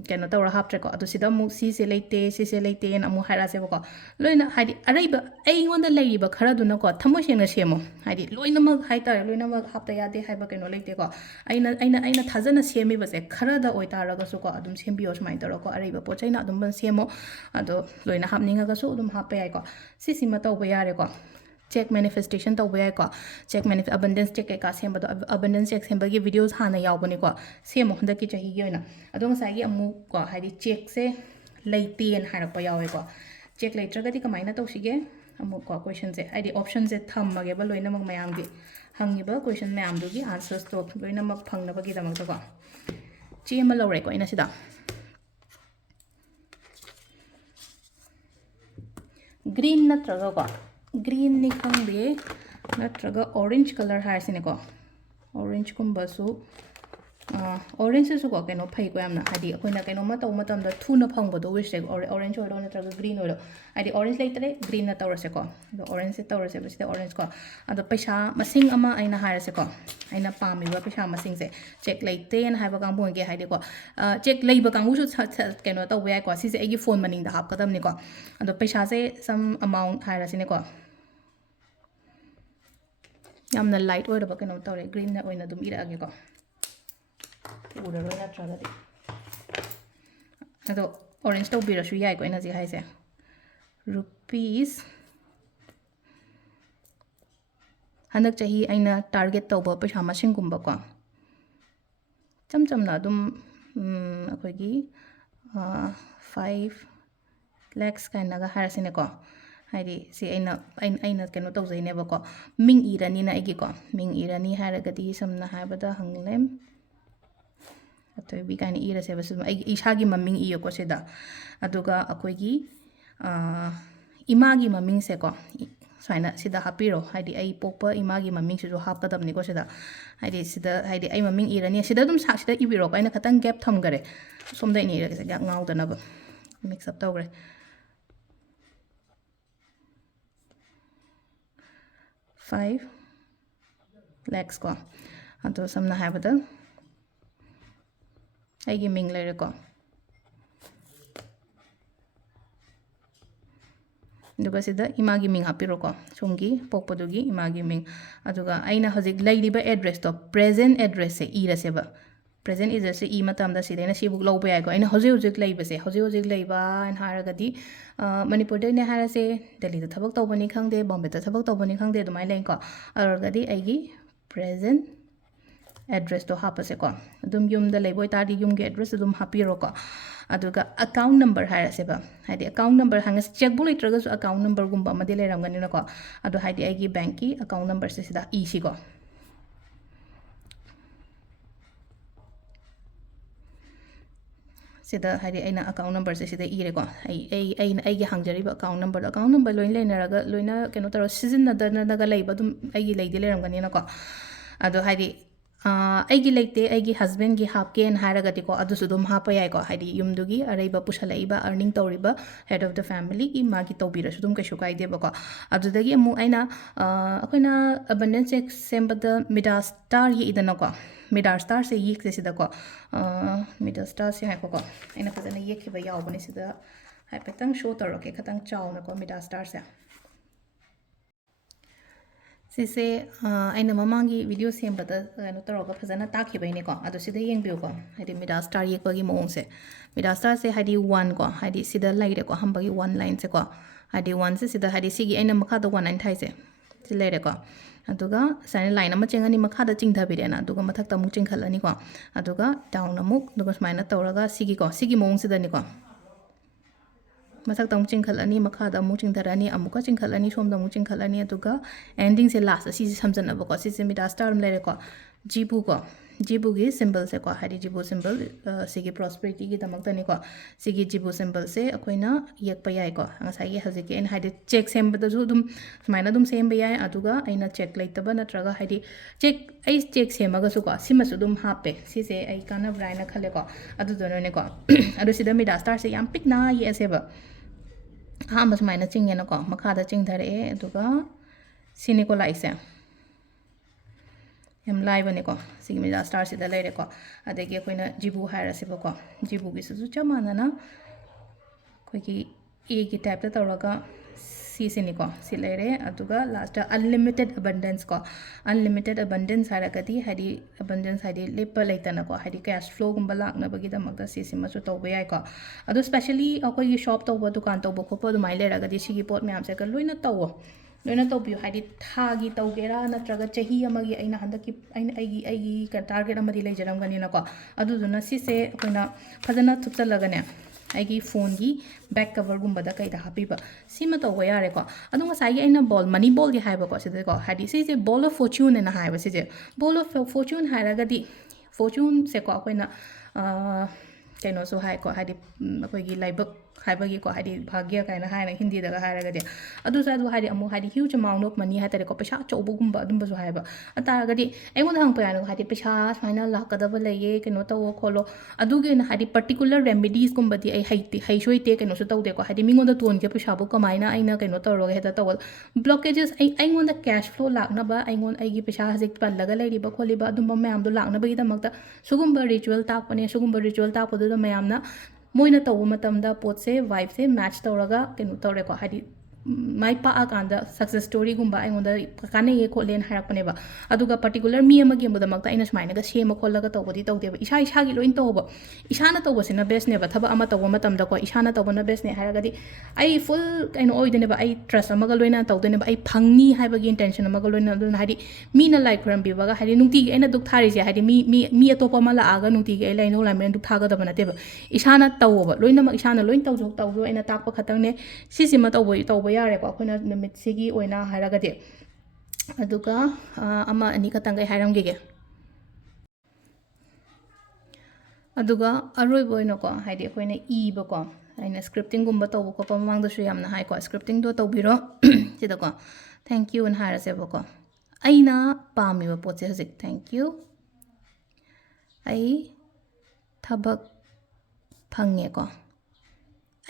ꯀꯩꯅꯣ ꯇꯧꯔ ꯍꯥꯞꯇ꯭ꯔꯦꯀꯣ ꯑꯗꯣ ꯁꯤꯗ ꯑꯃꯨꯛ ꯁꯤꯁꯦ ꯂꯩꯇꯦ ꯁꯤꯁꯦ ꯂꯩꯇꯦꯅ ꯑꯃꯨꯛ ꯍꯥꯏꯔꯛꯑꯁꯦꯕꯀꯣ ꯂꯣꯏꯅ ꯍꯥꯏꯗꯤ ꯑꯔꯩꯕ ꯑꯩꯉꯣꯟꯗ ꯂꯩꯔꯤꯕ ꯈꯔꯗꯨꯅꯀꯣ ꯊꯃꯣꯏ ꯁꯦꯡꯅ ꯁꯦꯝꯃꯣ ꯍꯥꯏꯗꯤ ꯂꯣꯏꯅꯃꯛ ꯍꯥꯏꯇꯥꯔꯦ ꯂꯣꯏꯅꯃꯛ ꯍꯥꯞꯇ ꯌꯥꯗꯦ ꯍꯥꯏꯕ ꯀꯩꯅꯣ ꯂꯩꯇꯦꯀꯣ ꯑꯩꯅ ꯊꯥꯖꯅ ꯁꯦꯝꯃꯤꯕꯁꯦ ꯈꯔꯗ ꯑꯣꯏꯇꯥꯔꯒꯁꯨꯀꯣ ꯑꯗꯨꯝ ꯁꯦꯝꯕꯤꯌꯣ ꯁꯨꯃꯥꯏꯅ ꯇꯧꯔꯒꯀꯣ ꯑꯔꯩꯕ ꯄꯣꯠ ꯆꯩꯅ ꯑꯗꯨꯝ ꯁꯦꯝꯃꯣ ꯑꯗꯣ ꯂꯣꯏꯅ ꯍꯥꯞꯅꯤꯡꯉꯒꯁꯨ ꯑꯗꯨꯝ ꯍꯥꯞꯄ ꯌꯥꯏꯀꯣ ꯁꯤꯁꯤꯃ ꯇꯧꯕ ꯌꯥꯔꯦꯀꯣ ꯆꯦꯛ ꯃꯦꯅꯤꯐꯦꯁꯇꯦꯁꯟ ꯇꯧꯕ ꯌꯥꯏꯀꯣ ꯆꯦꯛ ꯑꯕꯟꯗꯦꯟꯁ ꯆꯦꯛ ꯀꯩꯀꯥ ꯁꯦꯝꯕꯗꯣ ꯑꯕꯟꯗꯦꯟꯁ ꯆꯦꯛ ꯁꯦꯝꯕꯒꯤ ꯚꯤꯗꯤꯑꯣꯁ ꯍꯥꯟꯅ ꯌꯥꯎꯕꯅꯤꯀꯣ ꯁꯦꯝꯃꯣ ꯍꯟꯗꯛꯀꯤ ꯆꯍꯤꯒꯤ ꯑꯣꯏꯅ ꯑꯗꯣ ꯉꯁꯥꯏꯒꯤ ꯑꯃꯨꯛ ꯀꯣ ꯍꯥꯏꯗꯤ ꯆꯦꯛꯁꯦ ꯂꯩꯇꯦꯅ ꯍꯥꯏꯔꯛꯄ ꯌꯥꯎꯋꯦꯀꯣ ꯆꯦꯛ ꯂꯩꯇ꯭ꯔꯒꯗꯤ ꯀꯃꯥꯏꯅ ꯇꯧꯁꯤꯒꯦ ꯑꯃꯨꯛꯀꯣ ꯀꯣꯏꯁꯟꯁꯦ ꯍꯥꯏꯗꯤ ꯑꯣꯞꯁꯟꯁꯦ ꯊꯝꯃꯒꯦꯕ ꯂꯣꯏꯅꯃꯛ ꯃꯌꯥꯝꯒꯤ ꯍꯪꯉꯤꯕ ꯀꯣꯏꯁꯟ ꯃꯌꯥꯝꯗꯨꯒꯤ ꯑꯟꯁꯔꯁꯇꯣ ꯂꯣꯏꯅꯃꯛ ꯐꯪꯅꯕꯒꯤꯗꯃꯛꯇꯀꯣ ꯆꯦ ꯑꯃ ꯂꯧꯔꯦꯀꯣ ꯑꯩꯅ ꯁꯤꯗ ꯒ꯭ꯔꯤꯟ ꯅꯠꯇ꯭ꯔꯒꯀꯣ ꯒ꯭ꯔꯤꯟꯅꯤ ꯈꯪꯗꯦ ꯅꯠꯇ꯭ꯔꯒ ꯑꯣꯔꯦꯟꯖ ꯀꯂꯔ ꯍꯥꯏꯔꯁꯤꯅꯦꯀꯣ ꯑꯣꯔꯦꯟꯖꯀꯨꯝꯕꯁꯨ ꯑꯣꯔꯦꯟꯖꯁꯤꯁꯨꯀꯣ ꯀꯩꯅꯣ ꯐꯩꯀꯣ ꯌꯥꯝꯅ ꯍꯥꯏꯗꯤ ꯑꯩꯈꯣꯏꯅ ꯀꯩꯅꯣꯝꯃ ꯇꯧꯕ ꯃꯇꯝꯗ ꯊꯨꯅ ꯐꯪꯕꯗꯣ ꯋꯤꯁꯁꯦ ꯑꯣꯔꯦꯟꯖ ꯑꯣꯏꯔꯣ ꯅꯠꯇ꯭ꯔꯒ ꯒ꯭ꯔꯤꯟ ꯑꯣꯏꯔꯣ ꯍꯥꯏꯗꯤ ꯑꯣꯔꯦꯟꯖ ꯂꯩꯇ꯭ꯔꯦ ꯒ꯭ꯔꯤꯟꯅ ꯇꯧꯔꯁꯦꯀꯣ ꯑꯗꯣ ꯑꯣꯔꯦꯟꯖꯁꯦ ꯇꯧꯔꯁꯦꯕ ꯁꯤꯗ ꯑꯣꯔꯦꯟꯖꯀꯣ ꯑꯗꯣ ꯄꯩꯁꯥ ꯃꯁꯤꯡ ꯑꯃ ꯑꯩꯅ ꯍꯥꯏꯔꯁꯦꯀꯣ ꯑꯩꯅ ꯄꯥꯝꯃꯤꯕ ꯄꯩꯁꯥ ꯃꯁꯤꯡꯁꯦ ꯆꯦꯛ ꯂꯩꯇꯦꯅ ꯍꯥꯏꯕ ꯀꯥꯡꯕꯨꯒꯤ ꯍꯥꯏꯗꯤꯀꯣ ꯆꯦꯛ ꯂꯩꯕ ꯀꯥꯡꯕꯨꯁꯨ ꯀꯩꯅꯣ ꯇꯧꯕ ꯌꯥꯏꯀꯣ ꯁꯤꯁꯦ ꯑꯩꯒꯤ ꯐꯣꯟ ꯃꯅꯤꯡꯗ ꯍꯥꯞꯀꯗꯕꯅꯤꯀꯣ ꯑꯗꯣ ꯄꯩꯁꯥꯁꯦ ꯁꯝ ꯑꯃꯥꯎꯟ ꯍꯥꯏꯔꯁꯤꯅꯦꯀꯣ ꯌꯥꯝꯅ ꯂꯥꯏꯠ ꯑꯣꯏꯔꯕ ꯀꯩꯅꯣ ꯇꯧꯔꯦ ꯒ꯭ꯔꯤꯟꯅ ꯑꯣꯏꯅ ꯑꯗꯨꯝ ꯏꯔꯛꯑꯒꯦꯀꯣ ꯎꯔꯔꯣꯏ ꯅꯠꯇ꯭ꯔꯒꯗꯤ ꯑꯗꯣ ꯑꯣꯔꯦꯟꯖ ꯇꯧꯕꯤꯔꯁꯨ ꯌꯥꯏꯀꯣ ꯑꯩꯅ ꯍꯧꯖꯤꯛ ꯍꯥꯏꯁꯦ ꯔꯨꯄꯤꯁ ꯍꯟꯗꯛ ꯆꯍꯤ ꯑꯩꯅ ꯇꯥꯔꯒꯦꯠ ꯇꯧꯕ ꯄꯩꯁꯥ ꯃꯁꯤꯡꯒꯨꯝꯕꯀꯣ ꯆꯝ ꯆꯝꯅ ꯑꯗꯨꯝ ꯑꯩꯈꯣꯏꯒꯤ 5 lakhs ꯀꯥꯏꯅꯒ ꯍꯥꯏꯔꯁꯤꯅꯦꯀꯣ ꯍꯥꯏꯗꯤ ꯁꯤ ꯑꯩꯅ ꯀꯩꯅꯣ ꯇꯧꯖꯩꯅꯦꯕꯀꯣ ꯃꯤꯡ ꯏꯔꯅꯤꯅ ꯑꯩꯒꯤꯀꯣ ꯃꯤꯡ ꯏꯔꯅꯤ ꯍꯥꯏꯔꯒꯗꯤ ꯁꯝꯅ ꯍꯥꯏꯕꯗ ꯍꯪꯂꯦꯝ ꯑꯊꯣꯏꯕꯤ ꯀꯥꯏꯅ ꯏꯔꯁꯦꯕ ꯁꯨꯝ ꯑꯩꯒꯤ ꯏꯁꯥꯒꯤ ꯃꯃꯤꯡ ꯏꯌꯣꯀꯣ ꯁꯤꯗ ꯑꯗꯨꯒ ꯑꯩꯈꯣꯏꯒꯤ ꯏꯃꯥꯒꯤ ꯃꯃꯤꯡꯁꯦꯀꯣ ꯁꯨꯃꯥꯏꯅ ꯁꯤꯗ ꯍꯥꯞꯄꯤꯔꯣ ꯍꯥꯏꯗꯤ ꯑꯩ ꯄꯣꯛꯄ ꯏꯃꯥꯒꯤ ꯃꯃꯤꯡꯁꯤꯁꯨ ꯍꯥꯞꯀꯗꯕꯅꯤꯀꯣ ꯁꯤꯗ ꯍꯥꯏꯗꯤ ꯁꯤꯗ ꯍꯥꯏꯗꯤ ꯑꯩ ꯃꯃꯤꯡ ꯏꯔꯅꯤ ꯁꯤꯗ ꯑꯗꯨꯝ ꯁꯤꯗ ꯏꯕꯤꯔꯣꯀꯣ ꯑꯩꯅ ꯈꯤꯇꯪ ꯒꯦꯞ ꯊꯝꯈꯔꯦ ꯁꯣꯝꯗ ꯑꯩꯅ ꯏꯔꯒꯦꯁꯦ ꯉꯥꯎꯗꯅꯕ ꯃꯤꯛꯁꯑꯞ ꯇꯧꯈ꯭ꯔꯦ 5 lakhs ꯀꯣ ꯑꯗꯣ ꯁꯝꯅ ꯍꯥꯏꯕꯗ ꯑꯩꯒꯤ ꯃꯤꯡ ꯂꯩꯔꯦꯀꯣ ꯑꯗꯨꯒ ꯁꯤꯗ ꯏꯃꯥꯒꯤ ꯃꯤꯡ ꯍꯥꯞꯄꯤꯔꯣꯀꯣ ꯁꯣꯝꯒꯤ ꯄꯣꯛꯄꯗꯨꯒꯤ ꯏꯃꯥꯒꯤ ꯃꯤꯡ ꯑꯗꯨꯒ ꯑꯩꯅ ꯍꯧꯖꯤꯛ ꯂꯩꯔꯤꯕ ꯑꯦꯗ꯭ꯔꯦꯁꯇꯣ ꯄ꯭ꯔꯦꯖꯦꯟ ꯑꯦꯗ꯭ꯔꯦꯁꯁꯦ ꯏꯔꯁꯦꯕ ꯄ꯭ꯔꯦꯖꯦꯟ ꯑꯦꯗ꯭ꯔꯦꯁꯁꯦ ꯏ ꯃꯇꯝꯗ ꯁꯤꯗꯩꯅ ꯁꯤꯕꯨꯛ ꯂꯧꯕ ꯌꯥꯏꯀꯣ ꯑꯩꯅ ꯍꯧꯖꯤꯛ ꯂꯩꯕꯁꯦ ꯍꯧꯖꯤꯛ ꯂꯩꯕ ꯍꯥꯏꯅ ꯍꯥꯏꯔꯒꯗꯤ ꯃꯅꯤꯄꯨꯔꯗꯩꯅꯦ ꯍꯥꯏꯔꯁꯦ ꯗꯦꯜꯂꯤꯗ ꯊꯕꯛ ꯇꯧꯕꯅꯤ ꯈꯪꯗꯦ ꯕꯣꯝꯕꯦꯗ ꯊꯕꯛ ꯇꯧꯕꯅꯤ ꯈꯪꯗꯦ ꯑꯗꯨꯃꯥꯏꯅ ꯂꯩꯀꯣ ꯑꯗꯨꯔꯒꯗꯤ ꯑꯩꯒꯤ ꯄ꯭ꯔꯦꯖꯦꯟ ꯑꯦꯗ꯭ꯔꯦꯁꯇꯣ ꯍꯥꯞꯄꯁꯦꯀꯣ ꯑꯗꯨꯝ ꯌꯨꯝꯗ ꯂꯩꯕ ꯑꯣꯏꯇꯥꯔꯗꯤ ꯌꯨꯝꯒꯤ ꯑꯦꯗ꯭ꯔꯦꯁ ꯑꯗꯨꯝ ꯍꯥꯞꯄꯤꯔꯣꯀꯣ ꯑꯗꯨꯒ ꯑꯦꯀꯥꯎꯟ ꯅꯝꯕꯔ ꯍꯥꯏꯔꯁꯦꯕ ꯍꯥꯏꯗꯤ ꯑꯦꯀꯥꯎꯟ ꯅꯝꯕꯔ ꯍꯪꯉꯁꯤ ꯆꯦꯛꯕꯨꯛ ꯂꯩꯇ꯭ꯔꯒꯁꯨ ꯑꯦꯀꯥꯎꯟ ꯅꯝꯕꯔꯒꯨꯝꯕ ꯑꯃꯗꯤ ꯂꯩꯔꯝꯒꯅꯤꯅꯀꯣ ꯑꯗꯣ ꯍꯥꯏꯗꯤ ꯑꯩꯒꯤ ꯕꯦꯡꯀꯤ ꯑꯦꯀꯥꯎꯟ ꯅꯝꯕꯔꯁꯦ ꯁꯤꯗ ꯏꯁꯤꯀꯣ ꯁꯤꯗ ꯍꯥꯏꯗꯤ ꯑꯩꯅ ꯑꯦꯀꯥꯎꯟ ꯅꯝꯕꯔꯁꯦ ꯁꯤꯗ ꯏꯔꯦꯀꯣ ꯑꯩꯒꯤ ꯍꯥꯡꯖꯔꯤꯕ ꯑꯦꯀꯥꯎꯟ ꯅꯝꯕꯔ ꯂꯣꯏꯅ ꯂꯩꯅꯔꯒ ꯂꯣꯏꯅ ꯀꯩꯅꯣ ꯇꯧꯔ ꯁꯤꯖꯤꯟꯅꯗꯅꯒ ꯂꯩꯕ ꯑꯗꯨꯝ ꯑꯩꯒꯤ ꯂꯩꯗꯤ ꯂꯩꯔꯝꯒꯅꯤꯅꯀꯣ ꯑꯗꯣ ꯍꯥꯏꯗꯤ ꯑꯩꯒꯤ ꯂꯩꯇꯦ ꯑꯩꯒꯤ ꯍꯁꯕꯦꯟꯒꯤ ꯍꯥꯞꯀꯦꯅ ꯍꯥꯏꯔꯒꯗꯤꯀꯣ ꯑꯗꯨꯁꯨ ꯑꯗꯨꯝ ꯍꯥꯞꯄ ꯌꯥꯏꯀꯣ ꯍꯥꯏꯗꯤ ꯌꯨꯝꯗꯨꯒꯤ ꯑꯔꯩꯕ ꯄꯨꯁꯜꯂꯛꯏꯕ ꯑꯔꯅꯤꯡ ꯇꯧꯔꯤꯕ ꯍꯦड ꯑꯣꯐ ꯗ ꯐꯦꯃꯤꯂꯤꯒꯤ ꯃꯥꯒꯤ ꯇꯧꯕꯤꯔꯁꯨ ꯑꯗꯨꯝ ꯀꯩꯁꯨ ꯀꯥꯏꯗꯦꯕꯀꯣ ꯑꯗꯨꯗꯒꯤ ꯑꯃꯨꯛ ꯑꯩꯅ ꯑꯩꯈꯣꯏꯅ ꯑꯕꯟꯗꯦꯟꯁ ꯆꯦꯛ ꯁꯦꯝꯕꯗ ꯃꯤꯗꯥ ꯁ꯭ꯇꯥꯔ ꯌꯦꯛꯏꯗꯅꯀꯣ ꯃꯤꯗꯥ ꯁ꯭ꯇꯥꯔꯁꯦ ꯌꯦꯛꯁꯦ ꯁꯤꯗꯀꯣ ꯃꯤꯗꯥ ꯁ꯭ꯇꯥꯔꯁꯦ ꯍꯥꯏꯀꯣꯀꯣ ꯑꯩꯅ ꯐꯖꯅ ꯌꯦꯛꯈꯤꯕ ꯌꯥꯎꯕꯅꯦ ꯁꯤꯗ ꯍꯥꯏꯐꯦꯠꯇꯪ ꯁꯣ ꯇꯧꯔꯛꯀꯦ ꯈꯤꯇꯪ ꯆꯥꯎꯅꯀꯣ ꯃꯤꯗꯥ ꯁ꯭ꯇꯥꯔꯁꯦ ꯁꯤꯁꯦ ꯑꯩꯅ ꯃꯃꯥꯡꯒꯤ ꯚꯤꯗꯤꯑꯣ ꯁꯦꯝꯕꯗ ꯀꯩꯅꯣ ꯇꯧꯔꯒ ꯐꯖꯅ ꯇꯥꯛꯈꯤꯕꯩꯅꯦꯀꯣ ꯑꯗꯣ ꯁꯤꯗ ꯌꯦꯡꯕꯤꯌꯨꯀꯣ ꯍꯥꯏꯗꯤ ꯃꯤꯗꯥ ꯁ꯭ꯇꯥꯔ ꯌꯦꯛꯄꯒꯤ ꯃꯑꯣꯡꯁꯦ ꯃꯤꯗꯥ ꯁ꯭ꯇꯥꯔꯁꯦ ꯍꯥꯏꯗꯤ 1 ꯀꯣ ꯍꯥꯏꯗꯤ ꯁꯤꯗ ꯂꯩꯔꯦꯀꯣ ꯑꯍꯥꯟꯕꯒꯤ 1 ꯂꯥꯏꯟꯁꯦꯀꯣ ꯍꯥꯏꯗꯤ 1ꯁꯦ ꯁꯤꯗ ꯍꯥꯏꯗꯤ ꯁꯤꯒꯤ ꯑꯩꯅ ꯃꯈꯥꯗ 1 ꯍꯥꯏꯅ ꯊꯥꯏꯁꯦ ꯁꯤ ꯂꯩꯔꯦꯀꯣ ꯑꯗꯨꯒ ꯁꯨꯃꯥꯏꯅ ꯂꯥꯏꯟ ꯑꯃ ꯆꯦꯡꯉꯅꯤ ꯃꯈꯥꯗ ꯆꯤꯡꯊꯕꯤꯔꯦꯅ ꯑꯗꯨꯒ ꯃꯊꯛꯇ ꯑꯃꯨꯛ ꯆꯤꯡꯈꯠꯂꯅꯤꯀꯣ ꯑꯗꯨꯒ ꯗꯥꯎꯟ ꯑꯃꯨꯛ ꯑꯗꯨꯒ ꯁꯨꯃꯥꯏꯅ ꯇꯧꯔꯒ ꯁꯤꯒꯤꯀꯣ ꯁꯤꯒꯤ ꯃꯑꯣꯡꯁꯤꯗꯅꯤꯀꯣ ꯃꯊꯛꯇ ꯑꯃꯨꯛ ꯆꯤꯡꯈꯠꯂꯅꯤ ꯃꯈꯥꯗ ꯑꯃꯨꯛ ꯆꯤꯡꯊꯔꯅꯤ ꯑꯃꯨꯛꯀ ꯆꯤꯡꯈꯠꯂꯅꯤ ꯁꯣꯝꯗ ꯑꯃꯨꯛ ꯆꯤꯡꯈꯠꯂꯅꯤ ꯑꯗꯨꯒ ꯑꯦꯟꯗꯤꯡꯁꯦ ꯂꯥꯁꯇ ꯁꯤꯁꯦ ꯁꯝꯖꯟꯅꯕꯀꯣ ꯁꯤꯁꯦ ꯃꯤꯗꯥ ꯁ꯭ꯇꯥꯔ ꯑꯃ ꯂꯩꯔꯦꯀꯣ ꯖꯤꯕꯨꯀꯣ ꯖꯤꯕꯨꯒꯤ ꯁꯤꯝꯕꯜꯁꯦꯀꯣ ꯍꯥꯏꯗꯤ ꯖꯤꯕꯨ ꯁꯤꯝꯕꯜ ꯁꯤꯒꯤ ꯄ꯭ꯔꯣꯁꯄꯦꯔꯤꯇꯤꯒꯤꯗꯃꯛꯇꯅꯤꯀꯣ ꯁꯤꯒꯤ ꯖꯤꯕꯨ ꯁꯤꯝꯕꯜꯁꯦ ꯑꯩꯈꯣꯏꯅ ꯌꯦꯛꯄ ꯌꯥꯏꯀꯣ ꯉꯁꯥꯏꯒꯤ ꯍꯧꯖꯤꯛꯀꯤ ꯑꯩꯅ ꯍꯥꯏꯗꯤ ꯆꯦꯛ ꯁꯦꯝꯕꯗꯁꯨ ꯑꯗꯨꯝ ꯁꯨꯃꯥꯏꯅ ꯑꯗꯨꯝ ꯁꯦꯝꯕ ꯌꯥꯏ ꯑꯗꯨꯒ ꯑꯩꯅ ꯆꯦꯛ ꯂꯩꯇꯕ ꯅꯠꯇ꯭ꯔꯒ ꯍꯥꯏꯗꯤ ꯑꯩ ꯆꯦꯛ ꯁꯦꯝꯃꯒꯁꯨꯀꯣ ꯁꯤꯃꯁꯨ ꯑꯗꯨꯝ ꯍꯥꯞꯄꯦ ꯁꯤꯁꯦ ꯑꯩ ꯀꯥꯟꯅꯕ꯭ꯔꯥ ꯍꯥꯏꯅ ꯈꯜꯂꯦꯀꯣ ꯑꯗꯨꯗꯨꯅꯅꯦꯀꯣ ꯑꯗꯣ ꯁꯤꯗ ꯃꯤꯗꯥ ꯁ꯭ꯇꯥꯔꯁꯦ ꯌꯥꯝ ꯄꯤꯛꯅ ꯌꯦꯛꯑꯁꯦꯕ ꯑꯍꯥꯟꯕ ꯁꯨꯃꯥꯏꯅ ꯆꯤꯡꯉꯦꯅꯀꯣ ꯃꯈꯥꯗ ꯆꯤꯡꯊꯔꯛꯑꯦ ꯑꯗꯨꯒ ꯁꯤꯅꯤꯀꯣ ꯂꯥꯛꯏꯁꯦ ꯌꯥꯝ ꯂꯥꯏꯕꯅꯦꯀꯣ ꯁꯤꯒꯤ ꯃꯤꯗꯥ ꯁ꯭ꯇꯥꯔꯁꯤꯗ ꯂꯩꯔꯦꯀꯣ ꯑꯗꯒꯤ ꯑꯩꯈꯣꯏꯅ ꯖꯤꯕꯨ ꯍꯥꯏꯔꯁꯦꯕꯀꯣ ꯖꯤꯕꯨꯒꯤꯁꯤꯁꯨ ꯆꯞ ꯃꯥꯟꯅꯅ ꯑꯩꯈꯣꯏꯒꯤ ꯑꯦꯒꯤ ꯇꯥꯏꯞꯇ ꯇꯧꯔꯒ ꯁꯤꯁꯤꯅꯤꯀꯣ ꯁꯤ ꯂꯩꯔꯦ ꯑꯗꯨꯒ ꯂꯥꯁꯇ ꯑꯟꯂꯤꯃꯤꯇꯦꯗ ꯑꯕꯟꯗꯦꯟꯁ ꯀꯣ ꯑꯟꯂꯤꯃꯤꯇꯦꯗ ꯑꯕꯟꯗꯦꯟꯁ ꯍꯥꯏꯔꯒꯗꯤ ꯍꯥꯏꯗꯤ ꯑꯕꯟꯗꯦꯟꯁ ꯍꯥꯏꯗꯤ ꯂꯦꯞꯄ ꯂꯩꯇꯅꯀꯣ ꯍꯥꯏꯗꯤ ꯀꯦꯁ ꯐ꯭ꯂꯣꯒꯨꯝꯕ ꯂꯥꯛꯅꯕꯒꯤꯗꯃꯛꯇ ꯁꯤꯁꯤꯃꯁꯨ ꯇꯧꯕ ꯌꯥꯏꯀꯣ ꯑꯗꯣ ꯁ꯭ꯄꯦஷꯦꯂꯤ ꯑꯩꯈꯣꯏꯒꯤ ꯁꯣꯞ ꯇꯧꯕ ꯗꯨꯀꯥꯟ ꯇꯧꯕ ꯈꯣꯠꯄ ꯑꯗꯨꯃꯥꯏꯅ ꯂꯩꯔꯒꯗꯤ ꯁꯤꯒꯤ ꯄꯣꯠ ꯃꯌꯥꯝꯁꯦ ꯂꯣꯏꯅ ꯇꯧꯋꯣ ꯂꯣꯏꯅ ꯇꯧꯕꯤꯌꯨ ꯍꯥꯏꯗꯤ ꯊꯥꯒꯤ ꯇꯧꯒꯦꯔꯥ ꯅꯠꯇ꯭ꯔꯒ ꯆꯍꯤ ꯑꯃꯒꯤ ꯑꯩꯅ ꯍꯟꯗꯛꯀꯤ ꯑꯩꯒꯤ ꯇꯥꯔꯒꯦꯠ ꯑꯃꯗꯤ ꯂꯩꯖꯔꯝꯒꯅꯤꯅꯀꯣ ꯑꯗꯨꯗꯨꯅ ꯁꯤꯁꯦ ꯑꯩꯈꯣꯏꯅ ꯐꯖꯅ ꯊꯨꯞꯆꯜꯂꯒꯅꯦ ꯑꯩꯒꯤ ꯐꯣꯟꯒꯤ ꯕꯦꯛ ꯀꯕꯔꯒꯨꯝꯕꯗ ꯀꯩꯗ ꯍꯥꯞꯄꯤꯕ ꯁꯤꯃ ꯇꯧꯕ ꯌꯥꯔꯦꯀꯣ ꯑꯗꯣ ꯉꯁꯥꯏꯒꯤ ꯑꯩꯅ ꯃꯅꯤ ꯕꯣꯜꯗꯤ ꯍꯥꯏꯕꯀꯣ ꯁꯤꯗꯀꯣ ꯍꯥꯏꯗꯤ ꯁꯤꯁꯦ ꯕꯣꯜ ꯑꯣꯐ ꯐꯣꯔꯆꯨꯟ ꯑꯅ ꯍꯥꯏꯕ ꯁꯤꯁꯦ ꯕꯣꯜ ꯑꯣꯐ ꯐꯣꯔꯆꯨꯟ ꯍꯥꯏꯔꯒꯗꯤ ꯐꯣꯔꯆꯨꯟꯁꯦꯀꯣ ꯑꯩꯈꯣꯏꯅ ꯀꯩꯅꯣꯁꯨ ꯍꯥꯏꯀꯣ ꯍꯥꯏꯗꯤ ꯑꯩꯈꯣꯏꯒꯤ ꯂꯥꯏꯕꯛ ꯍꯥꯏꯕꯒꯤꯀꯣ ꯍꯥꯏꯗꯤ ꯚꯥꯒ꯭ꯌ ꯀꯥꯏꯅ ꯍꯥꯏꯅ ꯍꯤꯟꯗꯤꯗꯒ ꯍꯥꯏꯔꯒꯗꯤ ꯑꯗꯨꯁꯨ ꯑꯗꯨ ꯍꯥꯏꯗꯤ ꯑꯃꯨꯛ ꯍꯥꯏꯗꯤ ꯍ꯭ꯌꯨꯖ ꯑꯃꯥꯎꯟ ꯑꯣꯐ ꯃꯅꯤ ꯍꯥꯏꯇꯥꯔꯦꯀꯣ ꯄꯩꯁꯥ ꯑꯆꯧꯕꯒꯨꯝꯕ ꯑꯗꯨꯝꯕꯁꯨ ꯍꯥꯏꯕ ꯑꯗꯨꯇꯥꯔꯒꯗꯤ ꯑꯩꯉꯣꯟꯗ ꯍꯪꯉꯛꯄ ꯌꯥꯅꯤꯀꯣ ꯍꯥꯏꯗꯤ ꯄꯩꯁꯥ ꯁꯨꯃꯥꯏꯅ ꯂꯥꯛꯀꯗꯕ ꯂꯩꯌꯦ ꯀꯩꯅꯣ ꯇꯧꯋꯣ ꯈꯣꯠꯂꯣ ꯑꯗꯨꯒꯤ ꯑꯣꯏꯅ ꯍꯥꯏꯗꯤ ꯄꯔꯇꯤꯀꯨꯂꯔ ꯔꯦꯃꯤꯗꯤꯁꯀꯨꯝꯕꯗꯤ ꯑꯩ ꯍꯩꯁꯨ ꯍꯩꯇꯦ ꯀꯩꯅꯣꯁꯨ ꯇꯧꯗꯦꯀꯣ ꯍꯥꯏꯗꯤ ꯃꯤꯉꯣꯟꯗ ꯇꯣꯟꯒꯦ ꯄꯩꯁꯥꯕꯨ ꯀꯃꯥꯏꯅ ꯑꯩꯅ ꯀꯩꯅꯣ ꯇꯧꯔꯒ ꯍꯦꯛꯇ ꯇꯧꯕ ꯕ꯭ꯂꯣꯀꯦꯖꯦꯁ ꯑꯩꯉꯣꯟꯗ ꯀꯦꯁ ꯐ꯭ꯂꯣ ꯂꯥꯛꯅꯕ ꯑꯩꯒꯤ ꯄꯩꯁꯥ ꯍꯧꯖꯤꯛ ꯄꯜꯂꯒ ꯂꯩꯔꯤꯕ ꯈꯣꯠꯂꯤꯕ ꯑꯗꯨꯝꯕ ꯃꯌꯥꯝꯗꯣ ꯂꯥꯛꯅꯕꯒꯤꯗꯃꯛꯇ ꯁꯤꯒꯨꯝꯕ ꯔꯤꯆꯨꯋꯦꯜ ꯇꯥꯛꯄꯅꯦ ꯁꯤꯒꯨꯝꯕ ꯔꯤꯆꯨꯋꯦꯜ ꯇꯥꯛꯄꯗꯨꯗ ꯃꯌꯥꯝꯅ ꯃꯣꯏꯅ ꯇꯧꯕ ꯃꯇꯝꯗ ꯄꯣꯠꯁꯦ ꯚꯥꯏꯞꯁꯦ ꯃꯦꯠꯆ ꯇꯧꯔꯒ ꯀꯩꯅꯣ ꯇꯧꯔꯦꯀꯣ ꯍꯥꯏꯗꯤ ꯃꯥꯏ ꯄꯥꯛꯑꯀꯥꯟꯗ ꯁꯛꯁꯦꯁ ꯁ꯭ꯇꯣꯔꯤꯒꯨꯝꯕ ꯑꯩꯉꯣꯟꯗ ꯀꯥꯟꯅꯩꯌꯦ ꯈꯣꯠꯂꯦꯅ ꯍꯥꯏꯔꯛꯄꯅꯦꯕ ꯑꯗꯨꯒ ꯄꯔꯇꯤꯀꯨꯂꯔ ꯃꯤ ꯑꯃꯒꯤꯗꯃꯛꯇ ꯑꯩꯅ ꯁꯨꯃꯥꯏꯅꯒ ꯁꯦꯝꯃ ꯈꯣꯠꯂꯒ ꯇꯧꯕꯗꯤ ꯇꯧꯗꯦꯕ ꯏꯁꯥꯒꯤ ꯂꯣꯏꯅ ꯇꯧꯕ ꯏꯁꯥꯅ ꯇꯧꯕꯁꯤꯅ ꯕꯦꯁꯅꯦꯕ ꯊꯕꯛ ꯑꯃ ꯇꯧꯕ ꯃꯇꯝꯗꯀꯣ ꯏꯁꯥꯅ ꯇꯧꯕꯅ ꯕꯦꯁꯅꯦ ꯍꯥꯏꯔꯒꯗꯤ ꯑꯩ ꯐꯨꯜ ꯀꯩꯅꯣ ꯑꯣꯏꯗꯣꯏꯅꯦꯕ ꯑꯩ ꯇ꯭ꯔꯁ ꯑꯃꯒ ꯂꯣꯏꯅꯅ ꯇꯧꯗꯣꯏꯅꯦꯕ ꯑꯩ ꯐꯪꯅꯤ ꯍꯥꯏꯕꯒꯤ ꯏꯟꯇꯦꯟꯁꯟ ꯑꯃꯒ ꯂꯣꯏꯅꯅ ꯑꯗꯨꯅ ꯍꯥꯏꯗꯤ ꯃꯤꯅ ꯂꯥꯏ ꯈꯨꯔꯝꯕꯤꯕꯒ ꯍꯥꯏꯗꯤ ꯅꯨꯡꯇꯤꯒꯤ ꯑꯩꯅ ꯗꯨꯛ ꯊꯥꯔꯤꯁꯦ ꯍꯥꯏꯗꯤ ꯃꯤ ꯑꯇꯣꯞꯄ ꯑꯃ ꯂꯥꯛꯑꯒ ꯅꯨꯡꯇꯤꯒꯤ ꯑꯩ ꯂꯥꯏꯅꯧ ꯂꯥꯏꯃꯦꯟ ꯗꯨꯛ ꯊꯥꯒꯗꯕ ꯅꯠꯇꯦꯕ ꯏꯁꯥꯅ ꯇꯧꯋꯣꯕ ꯂꯣꯏꯅꯃꯛ ꯏꯁꯥꯅ ꯂꯣꯏꯅ ꯇꯧꯖꯣ ꯑꯩꯅ ꯇꯥꯛꯄ ꯈꯛꯇꯪꯅꯦ ꯁꯤꯁꯤꯃ ꯇꯧꯕ ꯌꯥꯔꯦꯀꯣ ꯑꯩꯈꯣꯏꯅ ꯅꯨꯃꯤꯠꯁꯤꯒꯤ ꯑꯣꯏꯅ ꯍꯥꯏꯔꯒꯗꯤ ꯑꯗꯨꯒ ꯑꯃ ꯑꯅꯤ ꯈꯛꯇꯪ ꯑꯩ ꯍꯥꯏꯔꯝꯈꯤꯒꯦ ꯑꯗꯨꯒ ꯑꯔꯣꯏꯕ ꯑꯣꯏꯅꯀꯣ ꯍꯥꯏꯗꯤ ꯑꯩꯈꯣꯏꯅ ꯏꯕꯀꯣ ꯑꯩꯅ ꯁ꯭ꯀ꯭ꯔꯤꯞꯇꯤꯡꯒꯨꯝꯕ ꯇꯧꯕ ꯈꯣꯠꯄ ꯃꯃꯥꯡꯗꯁꯨ ꯌꯥꯝꯅ ꯍꯥꯏꯀꯣ ꯁ꯭ꯀ꯭ꯔꯤꯞꯇꯤꯡꯗꯣ ꯇꯧꯕꯤꯔꯣ ꯁꯤꯗꯀꯣ ꯊꯦꯡꯛ ꯌꯨꯅ ꯍꯥꯏꯔꯁꯦꯕꯀꯣ ꯑꯩꯅ ꯄꯥꯝꯃꯤꯕ ꯄꯣꯠꯁꯦ ꯍꯧꯖꯤꯛ ꯊꯦꯡꯛ ꯌꯨ ꯑꯩ ꯊꯕꯛ ꯐꯪꯉꯦꯀꯣ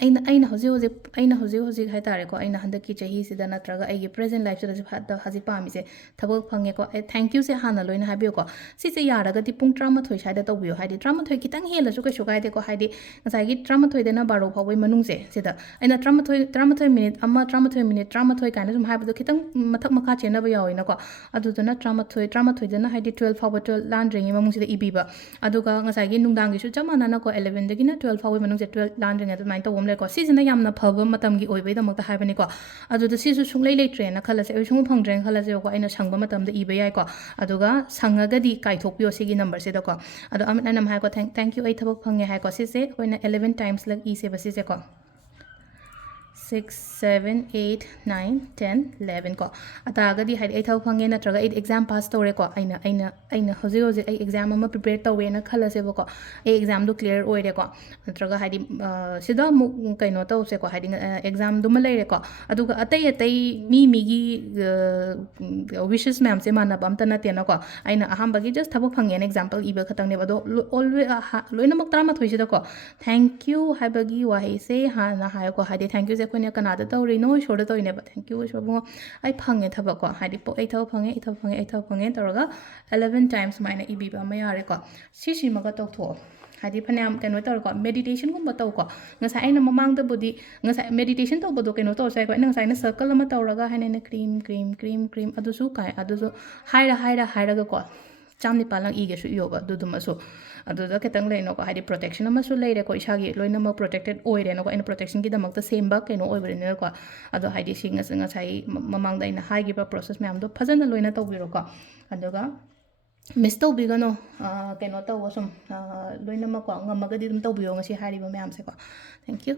ꯑꯩꯅ ꯍꯧꯖꯤꯛ ꯍꯥꯏꯇꯥꯔꯦꯀꯣ ꯑꯩꯅ ꯍꯟꯗꯛꯀꯤ ꯆꯍꯤꯁꯤꯗ ꯅꯠꯇ꯭ꯔꯒ ꯑꯩꯒꯤ ꯄ꯭ꯔꯦꯖꯦꯟ ꯂꯥꯏꯐꯁꯤꯗ ꯍꯧꯖꯤꯛ ꯄꯥꯝꯃꯤꯁꯦ ꯊꯕꯛ ꯐꯪꯉꯦꯀꯣ ꯊꯦꯡꯛ ꯌꯨꯁꯦ ꯍꯥꯟꯅ ꯂꯣꯏꯅ ꯍꯥꯏꯕꯤꯌꯨꯀꯣ ꯁꯤꯁꯦ ꯌꯥꯔꯒꯗꯤ ꯄꯨꯡ 13 ꯁ꯭ꯋꯥꯏꯗ ꯇꯧꯕꯤꯌꯨ ꯍꯥꯏꯗꯤ 13 ꯈꯤꯇꯪ ꯍꯦꯜꯂꯁꯨ ꯀꯩꯁꯨ ꯀꯥꯏꯗꯦꯀꯣ ꯍꯥꯏꯗꯤ ꯉꯁꯥꯏꯒꯤ 13ꯗꯩꯅ 12 ꯐꯥꯎꯕꯒꯤ ꯃꯅꯨꯡꯁꯦ ꯁꯤꯗ ꯑꯩꯅ 13 ꯃꯤꯅꯤꯠ 13 ꯃꯤꯅꯤꯠ 13 ꯀꯥꯏꯅ ꯁꯨꯝ ꯍꯥꯏꯕꯗꯣ ꯈꯤꯇꯪ ꯃꯊꯛ ꯃꯈꯥ ꯆꯦꯟꯅꯕ ꯌꯥꯎꯋꯤꯅꯀꯣ ꯑꯗꯨꯗꯨꯅ 13ꯗꯅ ꯍꯥꯏꯗꯤ 12 ꯐꯥꯎꯕ 12 ꯂꯥꯟꯗ꯭ꯔꯤꯉꯩ ꯃꯅꯨꯡꯁꯤꯗ ꯏꯕꯤꯕ ꯑꯗꯨꯒ ꯉꯁꯥꯏꯒꯤ ꯅꯨꯡꯗꯥꯡꯒꯤꯁꯨ ꯆꯞ ꯃꯥꯟꯅꯅꯀꯣ 11ꯗꯒꯤꯅ 12 ꯐꯥꯎꯕꯒꯤ ꯃꯅꯨꯡꯁꯦ 12 ꯂꯥꯟꯗ꯭ꯔꯤꯉꯩ ꯑꯗꯨꯃꯥꯏꯅ ꯇꯧꯕ ꯑꯃ ꯂꯩꯀꯣ ꯁꯤꯁꯤꯅ ꯌꯥꯝꯅ ꯐꯕ ꯃꯇꯝꯒꯤ ꯑꯣꯏꯕꯩꯗꯃꯛꯇ ꯍꯥꯏꯕꯅꯤꯀꯣ ꯑꯗꯨꯗ ꯁꯤꯁꯨ ꯁꯨꯡꯂꯩ ꯂꯩꯇ꯭ꯔꯦꯅ ꯈꯜꯂꯁꯦ ꯑꯩ ꯁꯨꯡꯐꯪ ꯐꯪꯗ꯭ꯔꯦꯅ ꯈꯜꯂꯁꯦꯕꯀꯣ ꯑꯩꯅ ꯁꯪꯕ ꯃꯇꯝꯗ ꯏꯕ ꯌꯥꯏꯀꯣ ꯑꯗꯨꯒ ꯁꯪꯉꯒꯗꯤ ꯀꯥꯏꯊꯣꯛꯄꯤꯌꯣ ꯁꯤꯒꯤ ꯅꯝꯕꯔꯁꯤꯗꯀꯣ ꯑꯗꯣ ꯑꯩꯅ ꯍꯥꯏꯀꯣ ꯊꯦꯡꯛ ꯌꯨ ꯑꯩ ꯊꯕꯛ ꯐꯪꯉꯦ ꯍꯥꯏꯀꯣ ꯁꯤꯁꯦ ꯑꯩꯈꯣꯏꯅ 11 ꯇꯥꯏꯝꯁꯂꯛ ꯏꯁꯦꯕ ꯁꯤꯁꯦꯀꯣ 6 7 8 9 10 11 ꯀꯣ ꯑꯇꯥꯔꯒꯗꯤ ꯍꯥꯏꯗꯤ ꯑꯩ ꯊꯕꯛ ꯐꯪꯉꯦ ꯅꯠꯇ꯭ꯔꯒ ꯑꯩ ꯑꯦꯛꯖꯥꯝ ꯄꯥꯁ ꯇꯧꯔꯦꯀꯣ ꯑꯩꯅ ꯍꯧꯖꯤꯛ ꯑꯩ ꯑꯦꯛꯖꯥꯝ ꯑꯃ ꯄ꯭ꯔꯤꯄꯦꯌꯔ ꯇꯧꯋꯦꯅ ꯈꯜꯂꯁꯦꯕꯀꯣ ꯑꯩ ꯑꯦꯛꯖꯥꯝꯗꯣ ꯀ꯭ꯂꯤꯌꯔ ꯑꯣꯏꯔꯦꯀꯣ ꯅꯠꯇ꯭ꯔꯒ ꯍꯥꯏꯗꯤ ꯁꯤꯗ ꯑꯃꯨꯛ ꯀꯩꯅꯣ ꯇꯧꯁꯦꯀꯣ ꯍꯥꯏꯗꯤ ꯑꯦꯛꯖꯥꯝꯗꯨꯃ ꯂꯩꯔꯦꯀꯣ ꯑꯗꯨꯒ ꯑꯇꯩ ꯃꯤꯒꯤ ꯋꯤꯁꯦꯁ ꯃꯌꯥꯝꯁꯦ ꯃꯥꯟꯅꯕ ꯑꯝꯇ ꯅꯠꯇꯦꯅꯀꯣ ꯑꯩꯅ ꯑꯍꯥꯟꯕꯒꯤ ꯖꯁ ꯊꯕꯛ ꯐꯪꯉꯦꯅ ꯑꯦꯛꯖꯥꯝꯄꯜ ꯏꯕ ꯈꯛꯇꯪꯅꯦꯕ ꯑꯗꯣ ꯂꯣꯏꯅꯃꯛ 13ꯁꯤꯗꯀꯣ ꯊꯦꯡꯛ ꯌꯨ ꯍꯥꯏꯕꯒꯤ ꯋꯥꯍꯩꯁꯦ ꯍꯥꯟꯅ ꯍꯥꯏꯌꯣꯀꯣ ꯍꯥꯏꯗꯤ ꯊꯦꯡꯛ ꯌꯨꯁꯦ ꯑꯩꯈꯣꯏꯅ ꯀꯅꯥꯗ ꯇꯧꯔꯤꯅꯣ ꯏꯁꯣꯔꯗ ꯇꯧꯔꯤꯅꯦꯕ ꯊꯦꯡꯛ ꯌꯨ ꯏꯁꯣꯔꯕꯨꯡꯉꯣ ꯑꯩ ꯐꯪꯉꯦ ꯊꯕꯛꯀꯣ ꯍꯥꯏꯗꯤ ꯑꯩ ꯊꯕꯛ ꯐꯪꯉꯦ ꯇꯧꯔꯒ 11 ꯇꯥꯏꯝꯁ ꯁꯨꯃꯥꯏꯅ ꯏꯕꯤꯕ ꯑꯃ ꯌꯥꯔꯦꯀꯣ ꯁꯤꯁꯤꯃꯒ ꯇꯧꯊꯣꯛꯑꯣ ꯍꯥꯏꯗꯤ ꯐꯅꯌꯥꯝ ꯀꯩꯅꯣ ꯇꯧꯔꯦꯀꯣ ꯃꯦꯗꯤꯇꯦꯁꯟꯒꯨꯝꯕ ꯇꯧꯀꯣ ꯉꯁꯥꯏ ꯑꯩꯅ ꯃꯃꯥꯡꯗꯕꯨꯗꯤ ꯉꯁꯥꯏ ꯃꯦꯗꯤꯇꯦꯁꯟ ꯇꯧꯕꯗꯣ ꯀꯩꯅꯣ ꯇꯧꯔꯁꯨ ꯌꯥꯏꯀꯣ ꯑꯩꯅ ꯉꯁꯥꯏꯅ ꯁꯔꯀꯜ ꯑꯃ ꯇꯧꯔꯒ ꯍꯥꯏꯅ ꯑꯩꯅ ꯀ꯭ꯔꯤꯝ ꯑꯗꯨꯁꯨ ꯑꯗꯨꯁꯨ ꯍꯥꯏꯔꯒꯀꯣ 19 ꯏꯒꯦꯁꯨ ꯏꯌꯣꯕ ꯑꯗꯨꯗꯨꯃꯁꯨ ꯑꯗꯨꯗ ꯈꯤꯇꯪ ꯂꯩꯅꯣꯀꯣ ꯍꯥꯏꯗꯤ ꯄ꯭ꯔꯣꯇꯦꯛꯁꯟ ꯑꯃꯁꯨ ꯂꯩꯔꯦꯀꯣ ꯏꯁꯥꯒꯤ ꯂꯣꯏꯅꯃꯛ ꯄ꯭ꯔꯣꯇꯦꯛꯇꯦꯠ ꯑꯣꯏꯔꯦꯅꯀꯣ ꯑꯩꯅ ꯄ꯭ꯔꯣꯇꯦꯛꯁꯟꯒꯤꯗꯃꯛꯇ ꯁꯦꯝꯕ ꯀꯩꯅꯣ ꯑꯣꯏꯕꯅꯤꯅꯀꯣ ꯑꯗꯣ ꯍꯥꯏꯗꯤ ꯁꯤ ꯉꯁꯥꯏ ꯃꯃꯥꯡꯗ ꯑꯩꯅ ꯍꯥꯏꯈꯤꯕ ꯄ꯭ꯔꯣꯁꯦꯁ ꯃꯌꯥꯝꯗꯣ ꯐꯖꯅ ꯂꯣꯏꯅ ꯇꯧꯕꯤꯔꯣꯀꯣ ꯑꯗꯨꯒ ꯃꯤꯁ ꯇꯧꯕꯤꯒꯅꯣ ꯀꯩꯅꯣ ꯇꯧꯕ ꯁꯨꯝ ꯂꯣꯏꯅꯃꯛꯀꯣ ꯉꯝꯃꯒꯗꯤ ꯑꯗꯨꯝ ꯇꯧꯕꯤꯌꯣ ꯉꯁꯤ ꯍꯥꯏꯔꯤꯕ ꯃꯌꯥꯝꯁꯦꯀꯣ ꯊꯦꯡꯛ ꯌꯨ